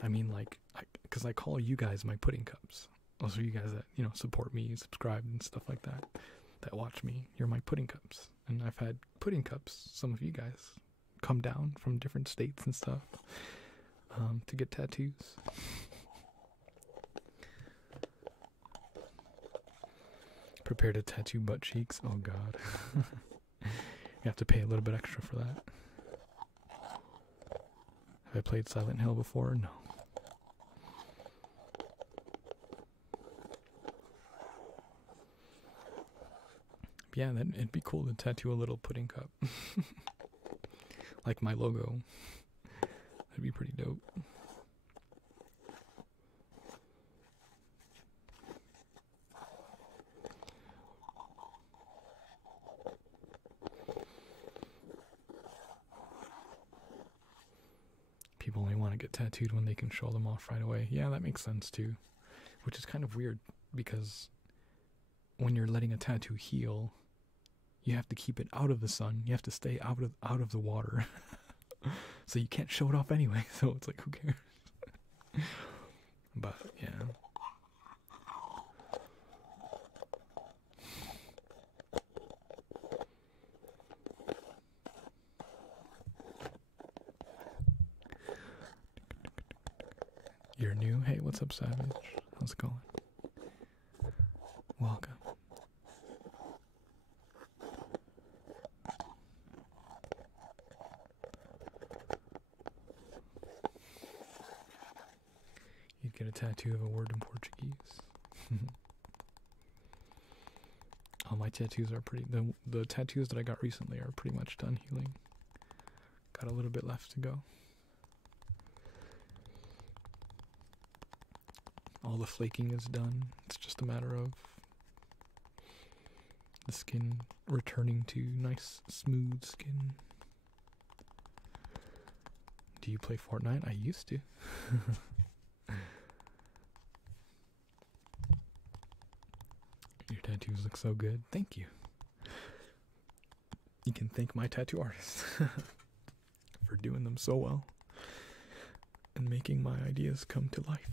I mean, like, because I call you guys my pudding cups. Those are you guys that, you know, support me, subscribe, and stuff like that, that watch me. You're my pudding cups. And I've had pudding cups, some of you guys, come down from different states and stuff, to get tattoos. Prepare to tattoo butt cheeks? Oh, God. You have to pay a little bit extra for that. Have I played Silent Hill before? No. Yeah, it'd be cool to tattoo a little pudding cup. Like my logo. That'd be pretty dope. People only want to get tattooed when they can show them off right away. Yeah, that makes sense too. Which is kind of weird, because when you're letting a tattoo heal, you have to keep it out of the sun. You have to stay out of the water. So you can't show it off anyway. So it's like, who cares? But yeah. You're new? Hey, what's up, Savage? How's it going? Welcome. You'd get a tattoo of a word in Portuguese. All my tattoos are pretty. The tattoos that I got recently are pretty much done healing. Got a little bit left to go. All the flaking is done. It's just a matter of the skin returning to nice, smooth skin. Do you play Fortnite? I used to. Your tattoos look so good. Thank you. You can thank my tattoo artist for doing them so well and making my ideas come to life.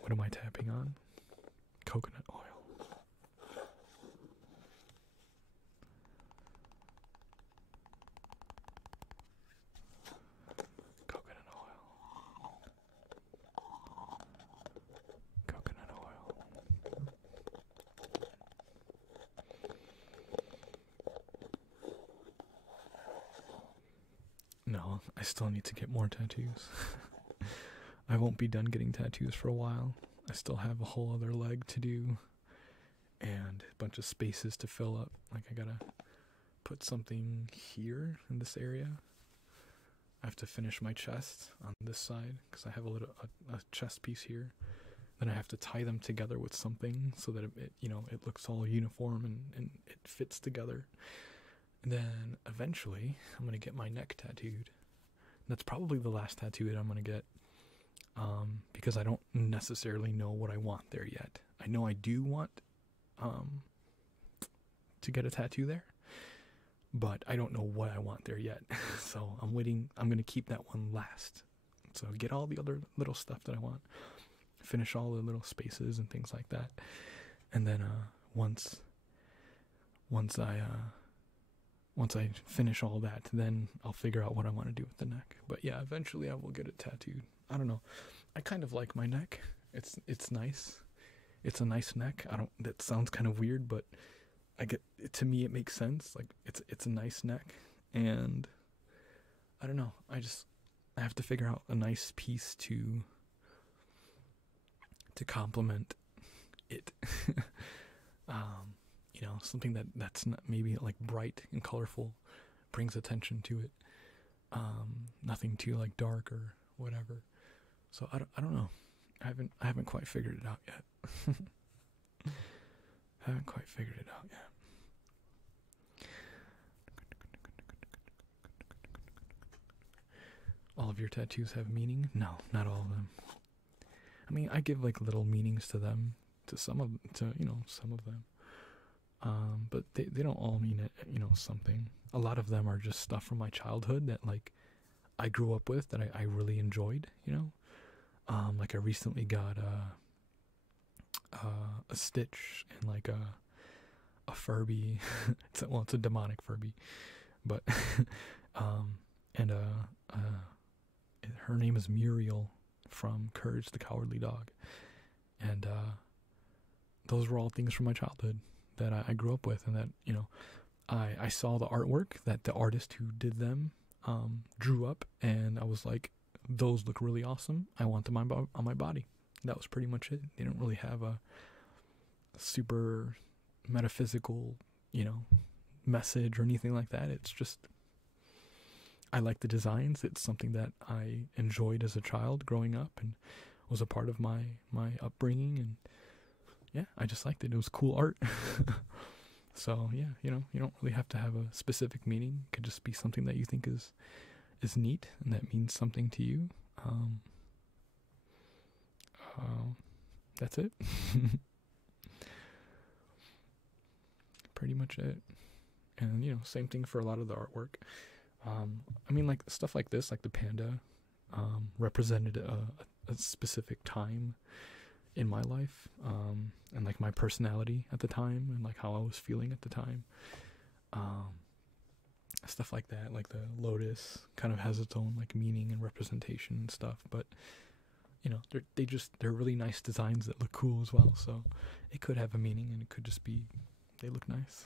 What am I tapping on? Coconut oil. Coconut oil. Coconut oil. No, I still need to get more tattoos. I won't be done getting tattoos for a while. I still have a whole other leg to do and a bunch of spaces to fill up. Like I gotta put something here in this area. I have to finish my chest on this side because I have a chest piece here. Then I have to tie them together with something so that it looks all uniform and it fits together. And then eventually I'm gonna get my neck tattooed. That's probably the last tattoo that I'm gonna get. Because I don't necessarily know what I want there yet. I know I do want to get a tattoo there, but I don't know what I want there yet. So I'm waiting. I'm going to keep that one last. So get all the other little stuff that I want, finish all the little spaces and things like that. And then once I finish all that, then I'll figure out what I want to do with the neck. But yeah, eventually I will get it tattooed. I don't know. I kind of like my neck. It's nice. It's a nice neck. That sounds kind of weird, but to me it makes sense. Like it's a nice neck, and I don't know. I have to figure out a nice piece to complement it. Something that's not maybe like bright and colorful, brings attention to it. Nothing too like dark or whatever. So I don't know. I haven't quite figured it out yet. Haven't quite figured it out yet. All of your tattoos have meaning? No, not all of them. I mean, I give like little meanings to them, some of them. But they don't all mean it, something. A lot of them are just stuff from my childhood that like I grew up with that I really enjoyed, like I recently got a Stitch and like a Furby. It's a demonic Furby, but and her name is Muriel from Courage the Cowardly Dog, and those were all things from my childhood that I grew up with, and that I saw the artwork that the artist who did them drew up, and I was like, those look really awesome. I want them on my body. That was pretty much it. They don't really have a super metaphysical, message or anything like that. It's just, I like the designs. It's something that I enjoyed as a child growing up and was a part of my upbringing, and yeah, I just liked it. It was cool art. So yeah, you don't really have to have a specific meaning. It could just be something that you think is neat and that means something to you. That's it. Pretty much it. And same thing for a lot of the artwork. I mean, like stuff like this, like the panda, represented a specific time in my life, and like my personality at the time, and like how I was feeling at the time. Stuff like that, like the lotus kind of has its own like meaning and representation and stuff, but they're really nice designs that look cool as well. So it could have a meaning, and it could just be they look nice.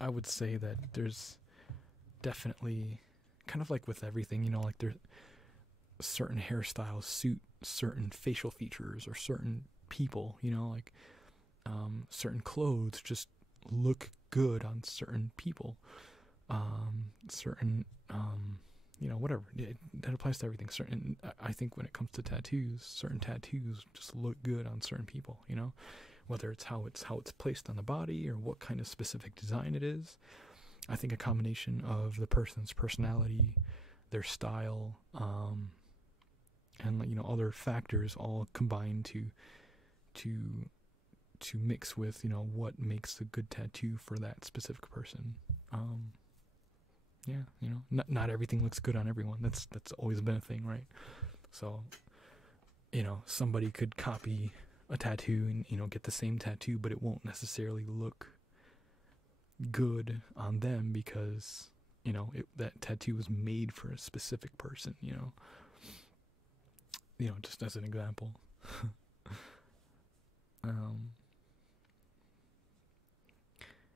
I would say that there's definitely, kind of like with everything, you know, like there's certain hairstyles suit certain facial features or certain people, you know, like certain clothes just look good on certain people. Certain, you know, whatever. That applies to everything. Certain, I think when it comes to tattoos, certain tattoos just look good on certain people, you know, whether it's how it's placed on the body or what kind of specific design it is. I think a combination of the person's personality, their style, and, you know, other factors all combine to mix with, you know, what makes a good tattoo for that specific person. Yeah, you know, not everything looks good on everyone. That's always been a thing, right? So, you know, somebody could copy a tattoo and, you know, get the same tattoo, but it won't necessarily look good on them because, you know, that tattoo was made for a specific person, you know. You know, just as an example.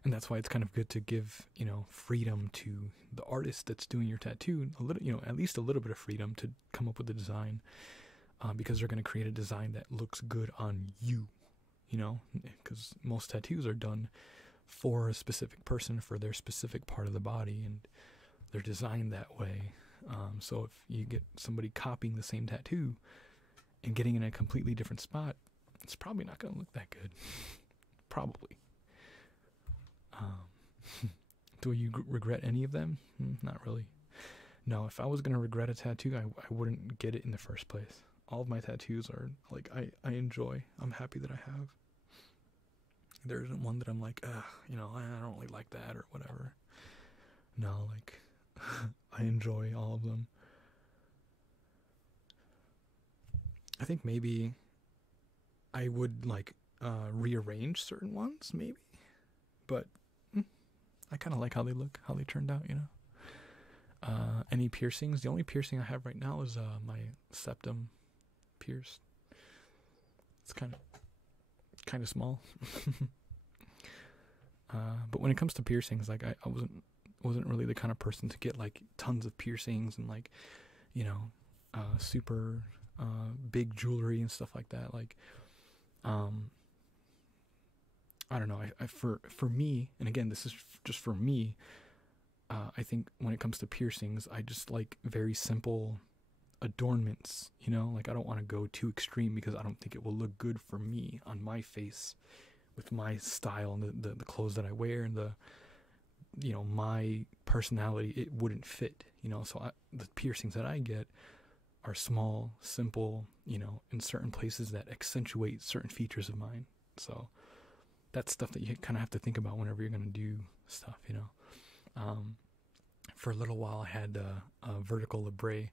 And that's why it's kind of good to give, you know, freedom to the artist that's doing your tattoo, a little, you know, at least a little bit of freedom to come up with a design, because they're going to create a design that looks good on you, you know, because most tattoos are done for a specific person, for their specific part of the body, and they're designed that way. So if you get somebody copying the same tattoo and getting in a completely different spot, it's probably not going to look that good. Probably. Do you regret any of them? Not really. No, if I was going to regret a tattoo, I wouldn't get it in the first place. All of my tattoos are, like, I enjoy. I'm happy that I have. There isn't one that I'm like, you know, I don't really like that or whatever. No, like, I enjoy all of them. I think maybe I would, like, rearrange certain ones, maybe. But I kind of like how they look, how they turned out, you know. Any piercings? The only piercing I have right now is my septum pierced. It's kind of small. But when it comes to piercings, like I wasn't really the kind of person to get like tons of piercings and, like, you know, super big jewelry and stuff like that. Like, I don't know. I for me, and again, this is just for me. I think when it comes to piercings, I just like very simple adornments. You know, like I don't want to go too extreme because I don't think it will look good for me on my face, with my style and the clothes that I wear and the, you know, my personality. It wouldn't fit. You know, so the piercings that I get are small, simple. You know, in certain places that accentuate certain features of mine. So that's stuff that you kind of have to think about whenever you're going to do stuff, you know. For a little while, I had a vertical labrae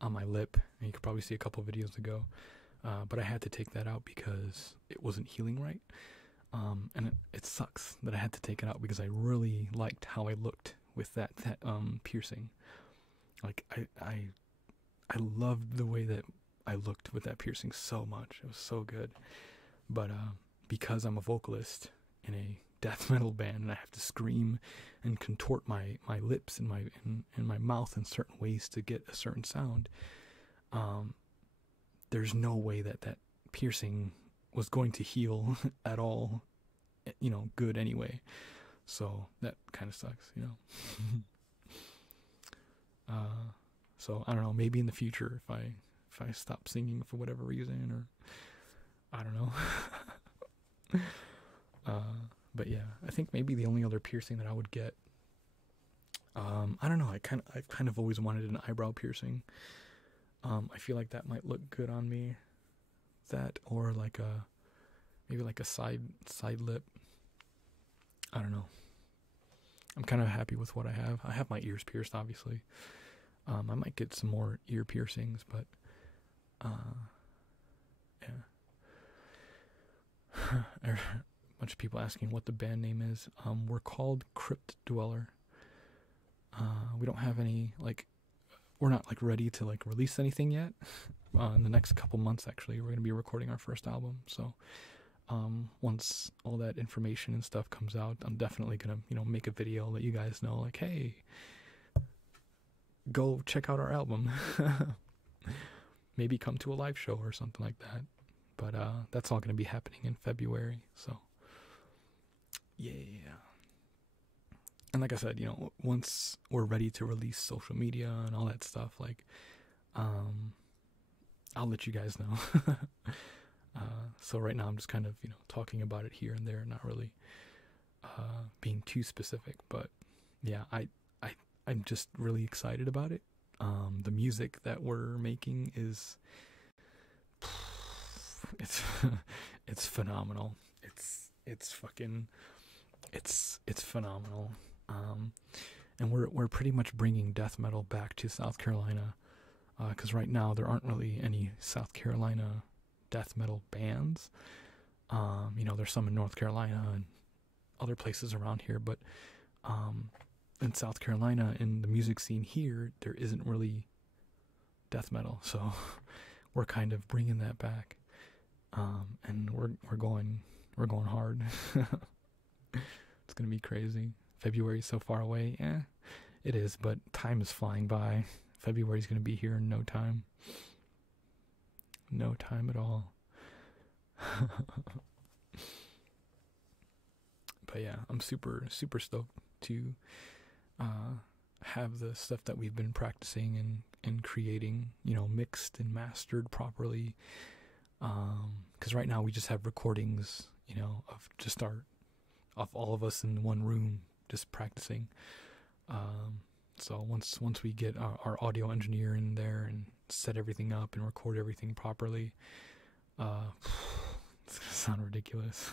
on my lip, and you could probably see a couple videos ago, but I had to take that out because it wasn't healing right, and it sucks that I had to take it out because I really liked how I looked with that piercing. Like, I loved the way that I looked with that piercing so much. It was so good, but because I'm a vocalist in a death metal band and I have to scream and contort my lips and my mouth in certain ways to get a certain sound, there's no way that piercing was going to heal at all, you know, good anyway. So that kind of sucks, you know. So I don't know, maybe in the future if I stop singing for whatever reason, or I don't know. But yeah, I think maybe the only other piercing that I would get, I don't know, I've kind of always wanted an eyebrow piercing. I feel like that might look good on me. That, or like maybe like a side lip. I don't know. I'm kind of happy with what I have. I have my ears pierced, obviously. I might get some more ear piercings, but yeah. A bunch of people asking what the band name is. We're called Crypt Dweller. We don't have any, like, we're not like ready to like release anything yet. In the next couple months, actually, we're gonna be recording our first album. So Once all that information and stuff comes out, I'm definitely gonna, make a video, let you guys know, like, hey, go check out our album. Maybe come to a live show or something like that. But that's all gonna be happening in February. So yeah. And like I said, once we're ready to release social media and all that stuff, like, I'll let you guys know. So right now I'm just kind of, talking about it here and there, not really being too specific. But yeah, I'm just really excited about it. The music that we're making is, it's phenomenal. It's phenomenal. And we're pretty much bringing death metal back to South Carolina, because right now there aren't really any South Carolina death metal bands. There's some in North Carolina and other places around here, but in South Carolina, in the music scene here, there isn't really death metal, so we're kind of bringing that back, and we're going hard. It's gonna be crazy. February's so far away. It is, but time is flying by. February's gonna be here in no time. No time at all. But yeah, I'm super stoked to have the stuff that we've been practicing and creating, mixed and mastered properly. Because right now we just have recordings, of all of us in one room just practicing. So once we get our audio engineer in there and set everything up and record everything properly, it's gonna sound ridiculous.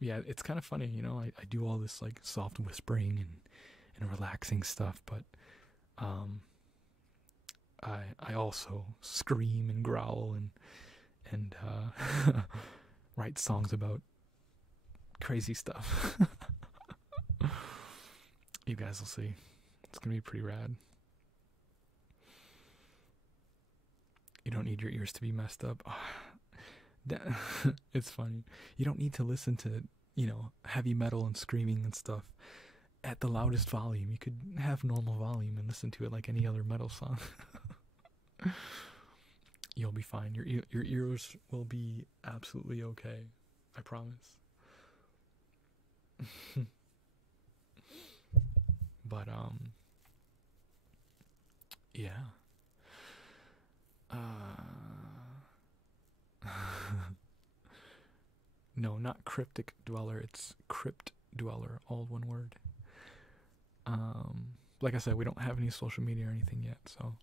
Yeah, it's kind of funny, I do all this like soft whispering and relaxing stuff, but I also scream and growl and write songs about crazy stuff. You guys will see. It's gonna be pretty rad. You don't need your ears to be messed up. It's funny. You don't need to listen to, heavy metal and screaming and stuff at the loudest volume. You could have normal volume and listen to it like any other metal song. You'll be fine. Your ears will be absolutely okay. I promise. But yeah. No, not Cryptic Dweller, it's Crypt Dweller, all one word. Like I said, we don't have any social media or anything yet, so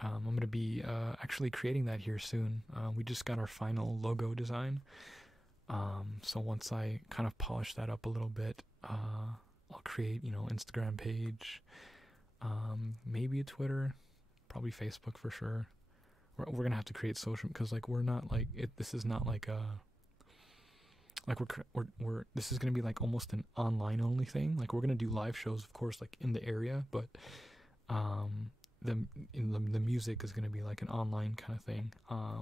I'm going to be actually creating that here soon. We just got our final logo design, so once I kind of polish that up a little bit, I'll create, Instagram page, maybe a Twitter, probably Facebook for sure. We're gonna have to create social, because like we're not like it. This is not like we're this is gonna be like almost an online only thing. Like we're gonna do live shows, of course, like in the area, but the music is gonna be like an online kind of thing.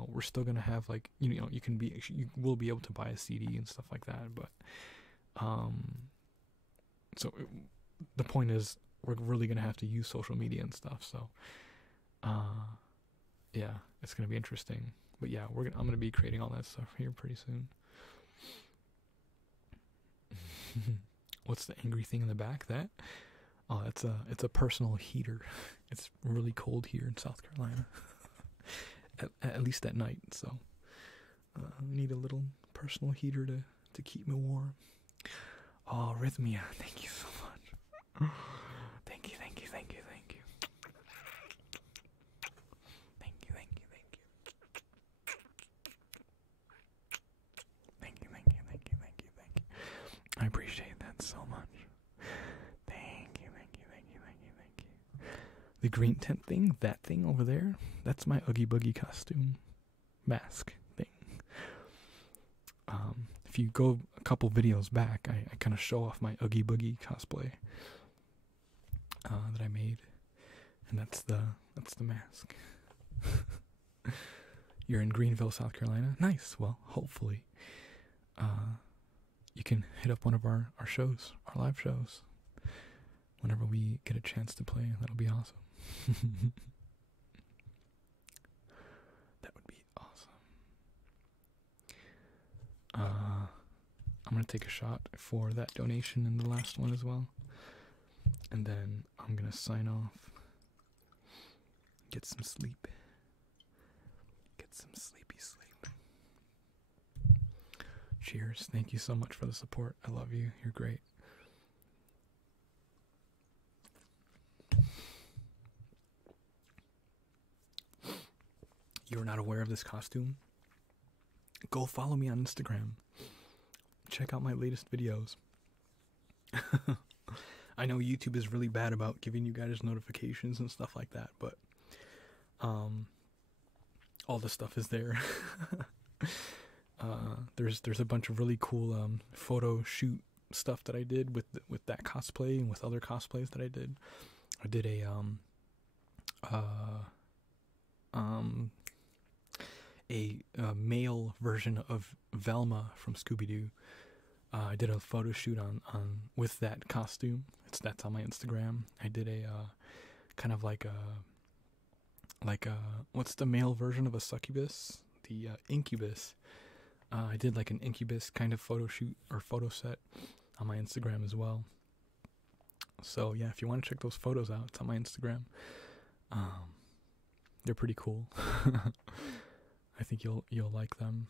We're still gonna have like you will be able to buy a CD and stuff like that, but the point is we're really gonna have to use social media and stuff. So yeah, it's gonna be interesting. But yeah, I'm gonna be creating all that stuff here pretty soon. What's the angry thing in the back? Oh, it's a personal heater. It's really cold here in South Carolina. at least at night. So I need a little personal heater to keep me warm. Oh, Rhythmia, thank you so much. Thank you. I appreciate that so much. Thank you. The green tent thing, that thing over there, that's my Oogie Boogie costume mask thing. If you go a couple videos back, I kind of show off my Oogie Boogie cosplay that I made, and that's the mask. You're in Greenville, South Carolina. Nice. Well, hopefully, you can hit up one of our shows, our live shows, whenever we get a chance to play. That'll be awesome. That would be awesome. I'm going to take a shot for that donation and the last one as well. And then I'm going to sign off. Get some sleep. Get some sleepy sleep. Cheers. Thank you so much for the support. I love you. You're great. You're not aware of this costume? Go follow me on Instagram. Check out my latest videos. I know YouTube is really bad about giving you guys notifications and stuff like that, but all the stuff is there. There's a bunch of really cool photo shoot stuff that I did with that cosplay and with other cosplays that I did. I did a male version of Velma from Scooby-Doo. I did a photo shoot on with that costume. That's on my Instagram. I did a kind of like a what's the male version of a succubus? The incubus. I did like an incubus kind of photo shoot or photo set on my Instagram as well. So yeah, if you want to check those photos out, it's on my Instagram. They're pretty cool. I think you'll like them.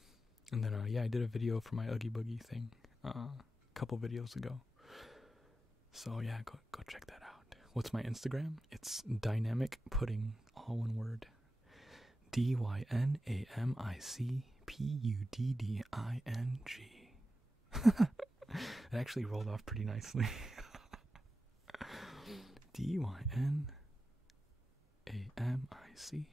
And then yeah, I did a video for my Oogie Boogie thing a couple videos ago. So yeah, go check that out. What's my Instagram? It's Dynamic Pudding, all one word. DYNAMICPUDDING. It actually rolled off pretty nicely. DYNAMICPUDDING.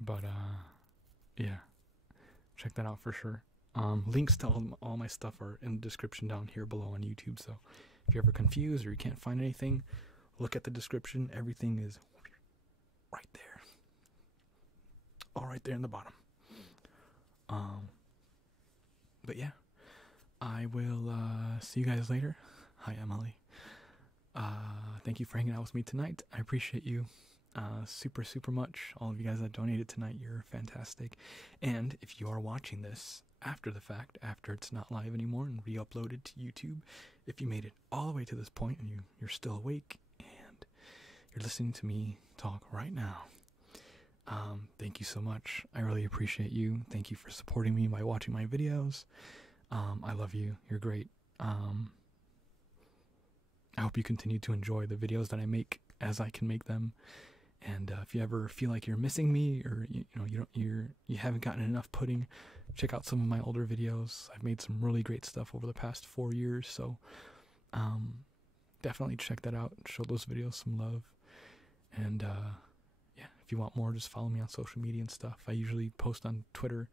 But yeah, check that out for sure. Links to all my stuff are in the description down here below on YouTube, so if you're ever confused or you can't find anything, look at the description. Everything is right there, all right there in the bottom. But yeah, I will see you guys later. Hi, Emily. Thank you for hanging out with me tonight. I appreciate you super much. All of you guys that donated tonight, you're fantastic. And if you are watching this after the fact, after it's not live anymore and re-uploaded to YouTube, if you made it all the way to this point and you're still awake and you're listening to me talk right now, thank you so much. I really appreciate you. Thank you for supporting me by watching my videos. I love you. You're great. I hope you continue to enjoy the videos that I make as I can make them. And if you ever feel like you're missing me, or you haven't gotten enough pudding, check out some of my older videos. I've made some really great stuff over the past 4 years, so definitely check that out. Show those videos some love. And yeah, if you want more, just follow me on social media and stuff. I usually post on Twitter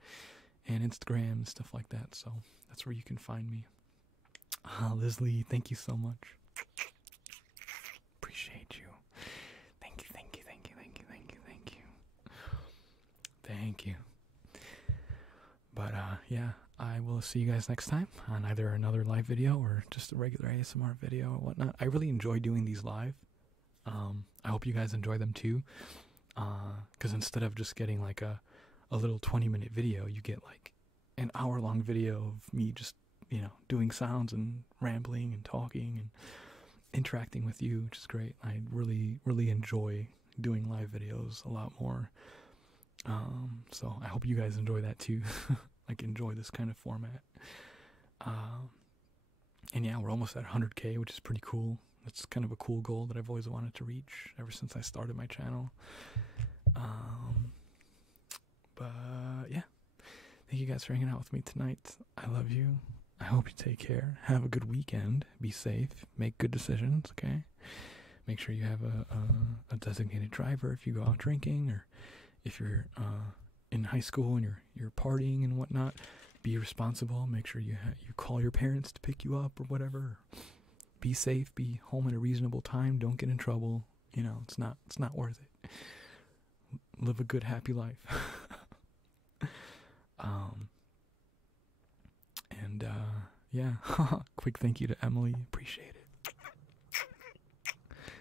and Instagram and stuff like that, so that's where you can find me. Leslie, thank you so much. Appreciate you. Thank you. Thank you. But yeah, I will see you guys next time on either another live video or just a regular ASMR video or whatnot. I really enjoy doing these live. I hope you guys enjoy them too. Because instead of just getting like a little 20-minute video, you get like an hour-long video of me just, doing sounds and rambling and talking and interacting with you, which is great. I really enjoy doing live videos a lot more. So I hope you guys enjoy that too. Like, enjoy this kind of format. And yeah, we're almost at 100K, which is pretty cool. That's kind of a cool goal that I've always wanted to reach ever since I started my channel. But yeah, thank you guys for hanging out with me tonight. I love you. I hope you take care. Have a good weekend. Be safe. Make good decisions, okay? Make sure you have a designated driver if you go out drinking, or if you're in high school and you're partying and whatnot. be responsible. Make sure you call your parents to pick you up or whatever. Be safe. Be home at a reasonable time. Don't get in trouble. You know, it's not worth it. Live a good, happy life. Yeah. Quick thank you to Emily. Appreciate it.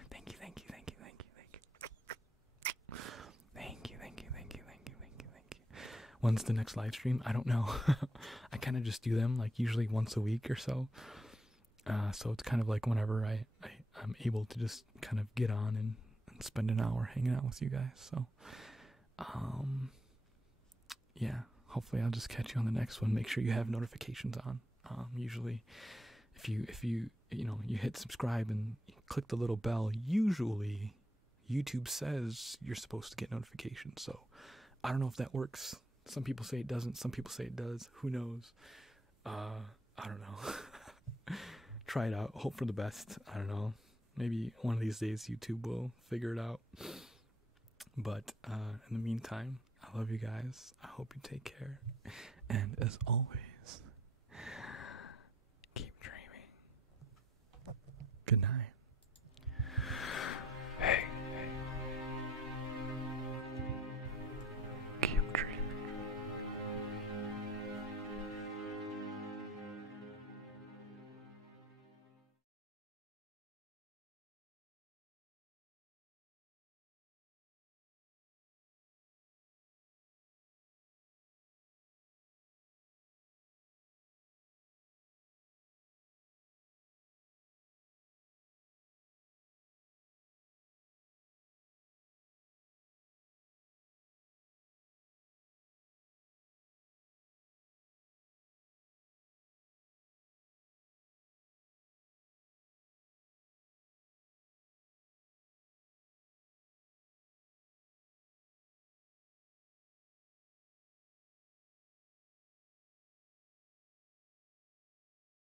Thank you. When's the next live stream? I don't know. I kind of just do them like usually once a week or so. So it's kind of like whenever I'm able to just kind of get on and spend an hour hanging out with you guys. So, yeah, hopefully I'll just catch you on the next one. Make sure you have notifications on. Usually if you hit subscribe and click the little bell, usually YouTube says you're supposed to get notifications. So I don't know if that works. Some people say it doesn't. Some people say it does. Who knows? I don't know. Try it out. Hope for the best. I don't know. Maybe one of these days YouTube will figure it out. But in the meantime, I love you guys. I hope you take care. And as always, keep dreaming. Good night.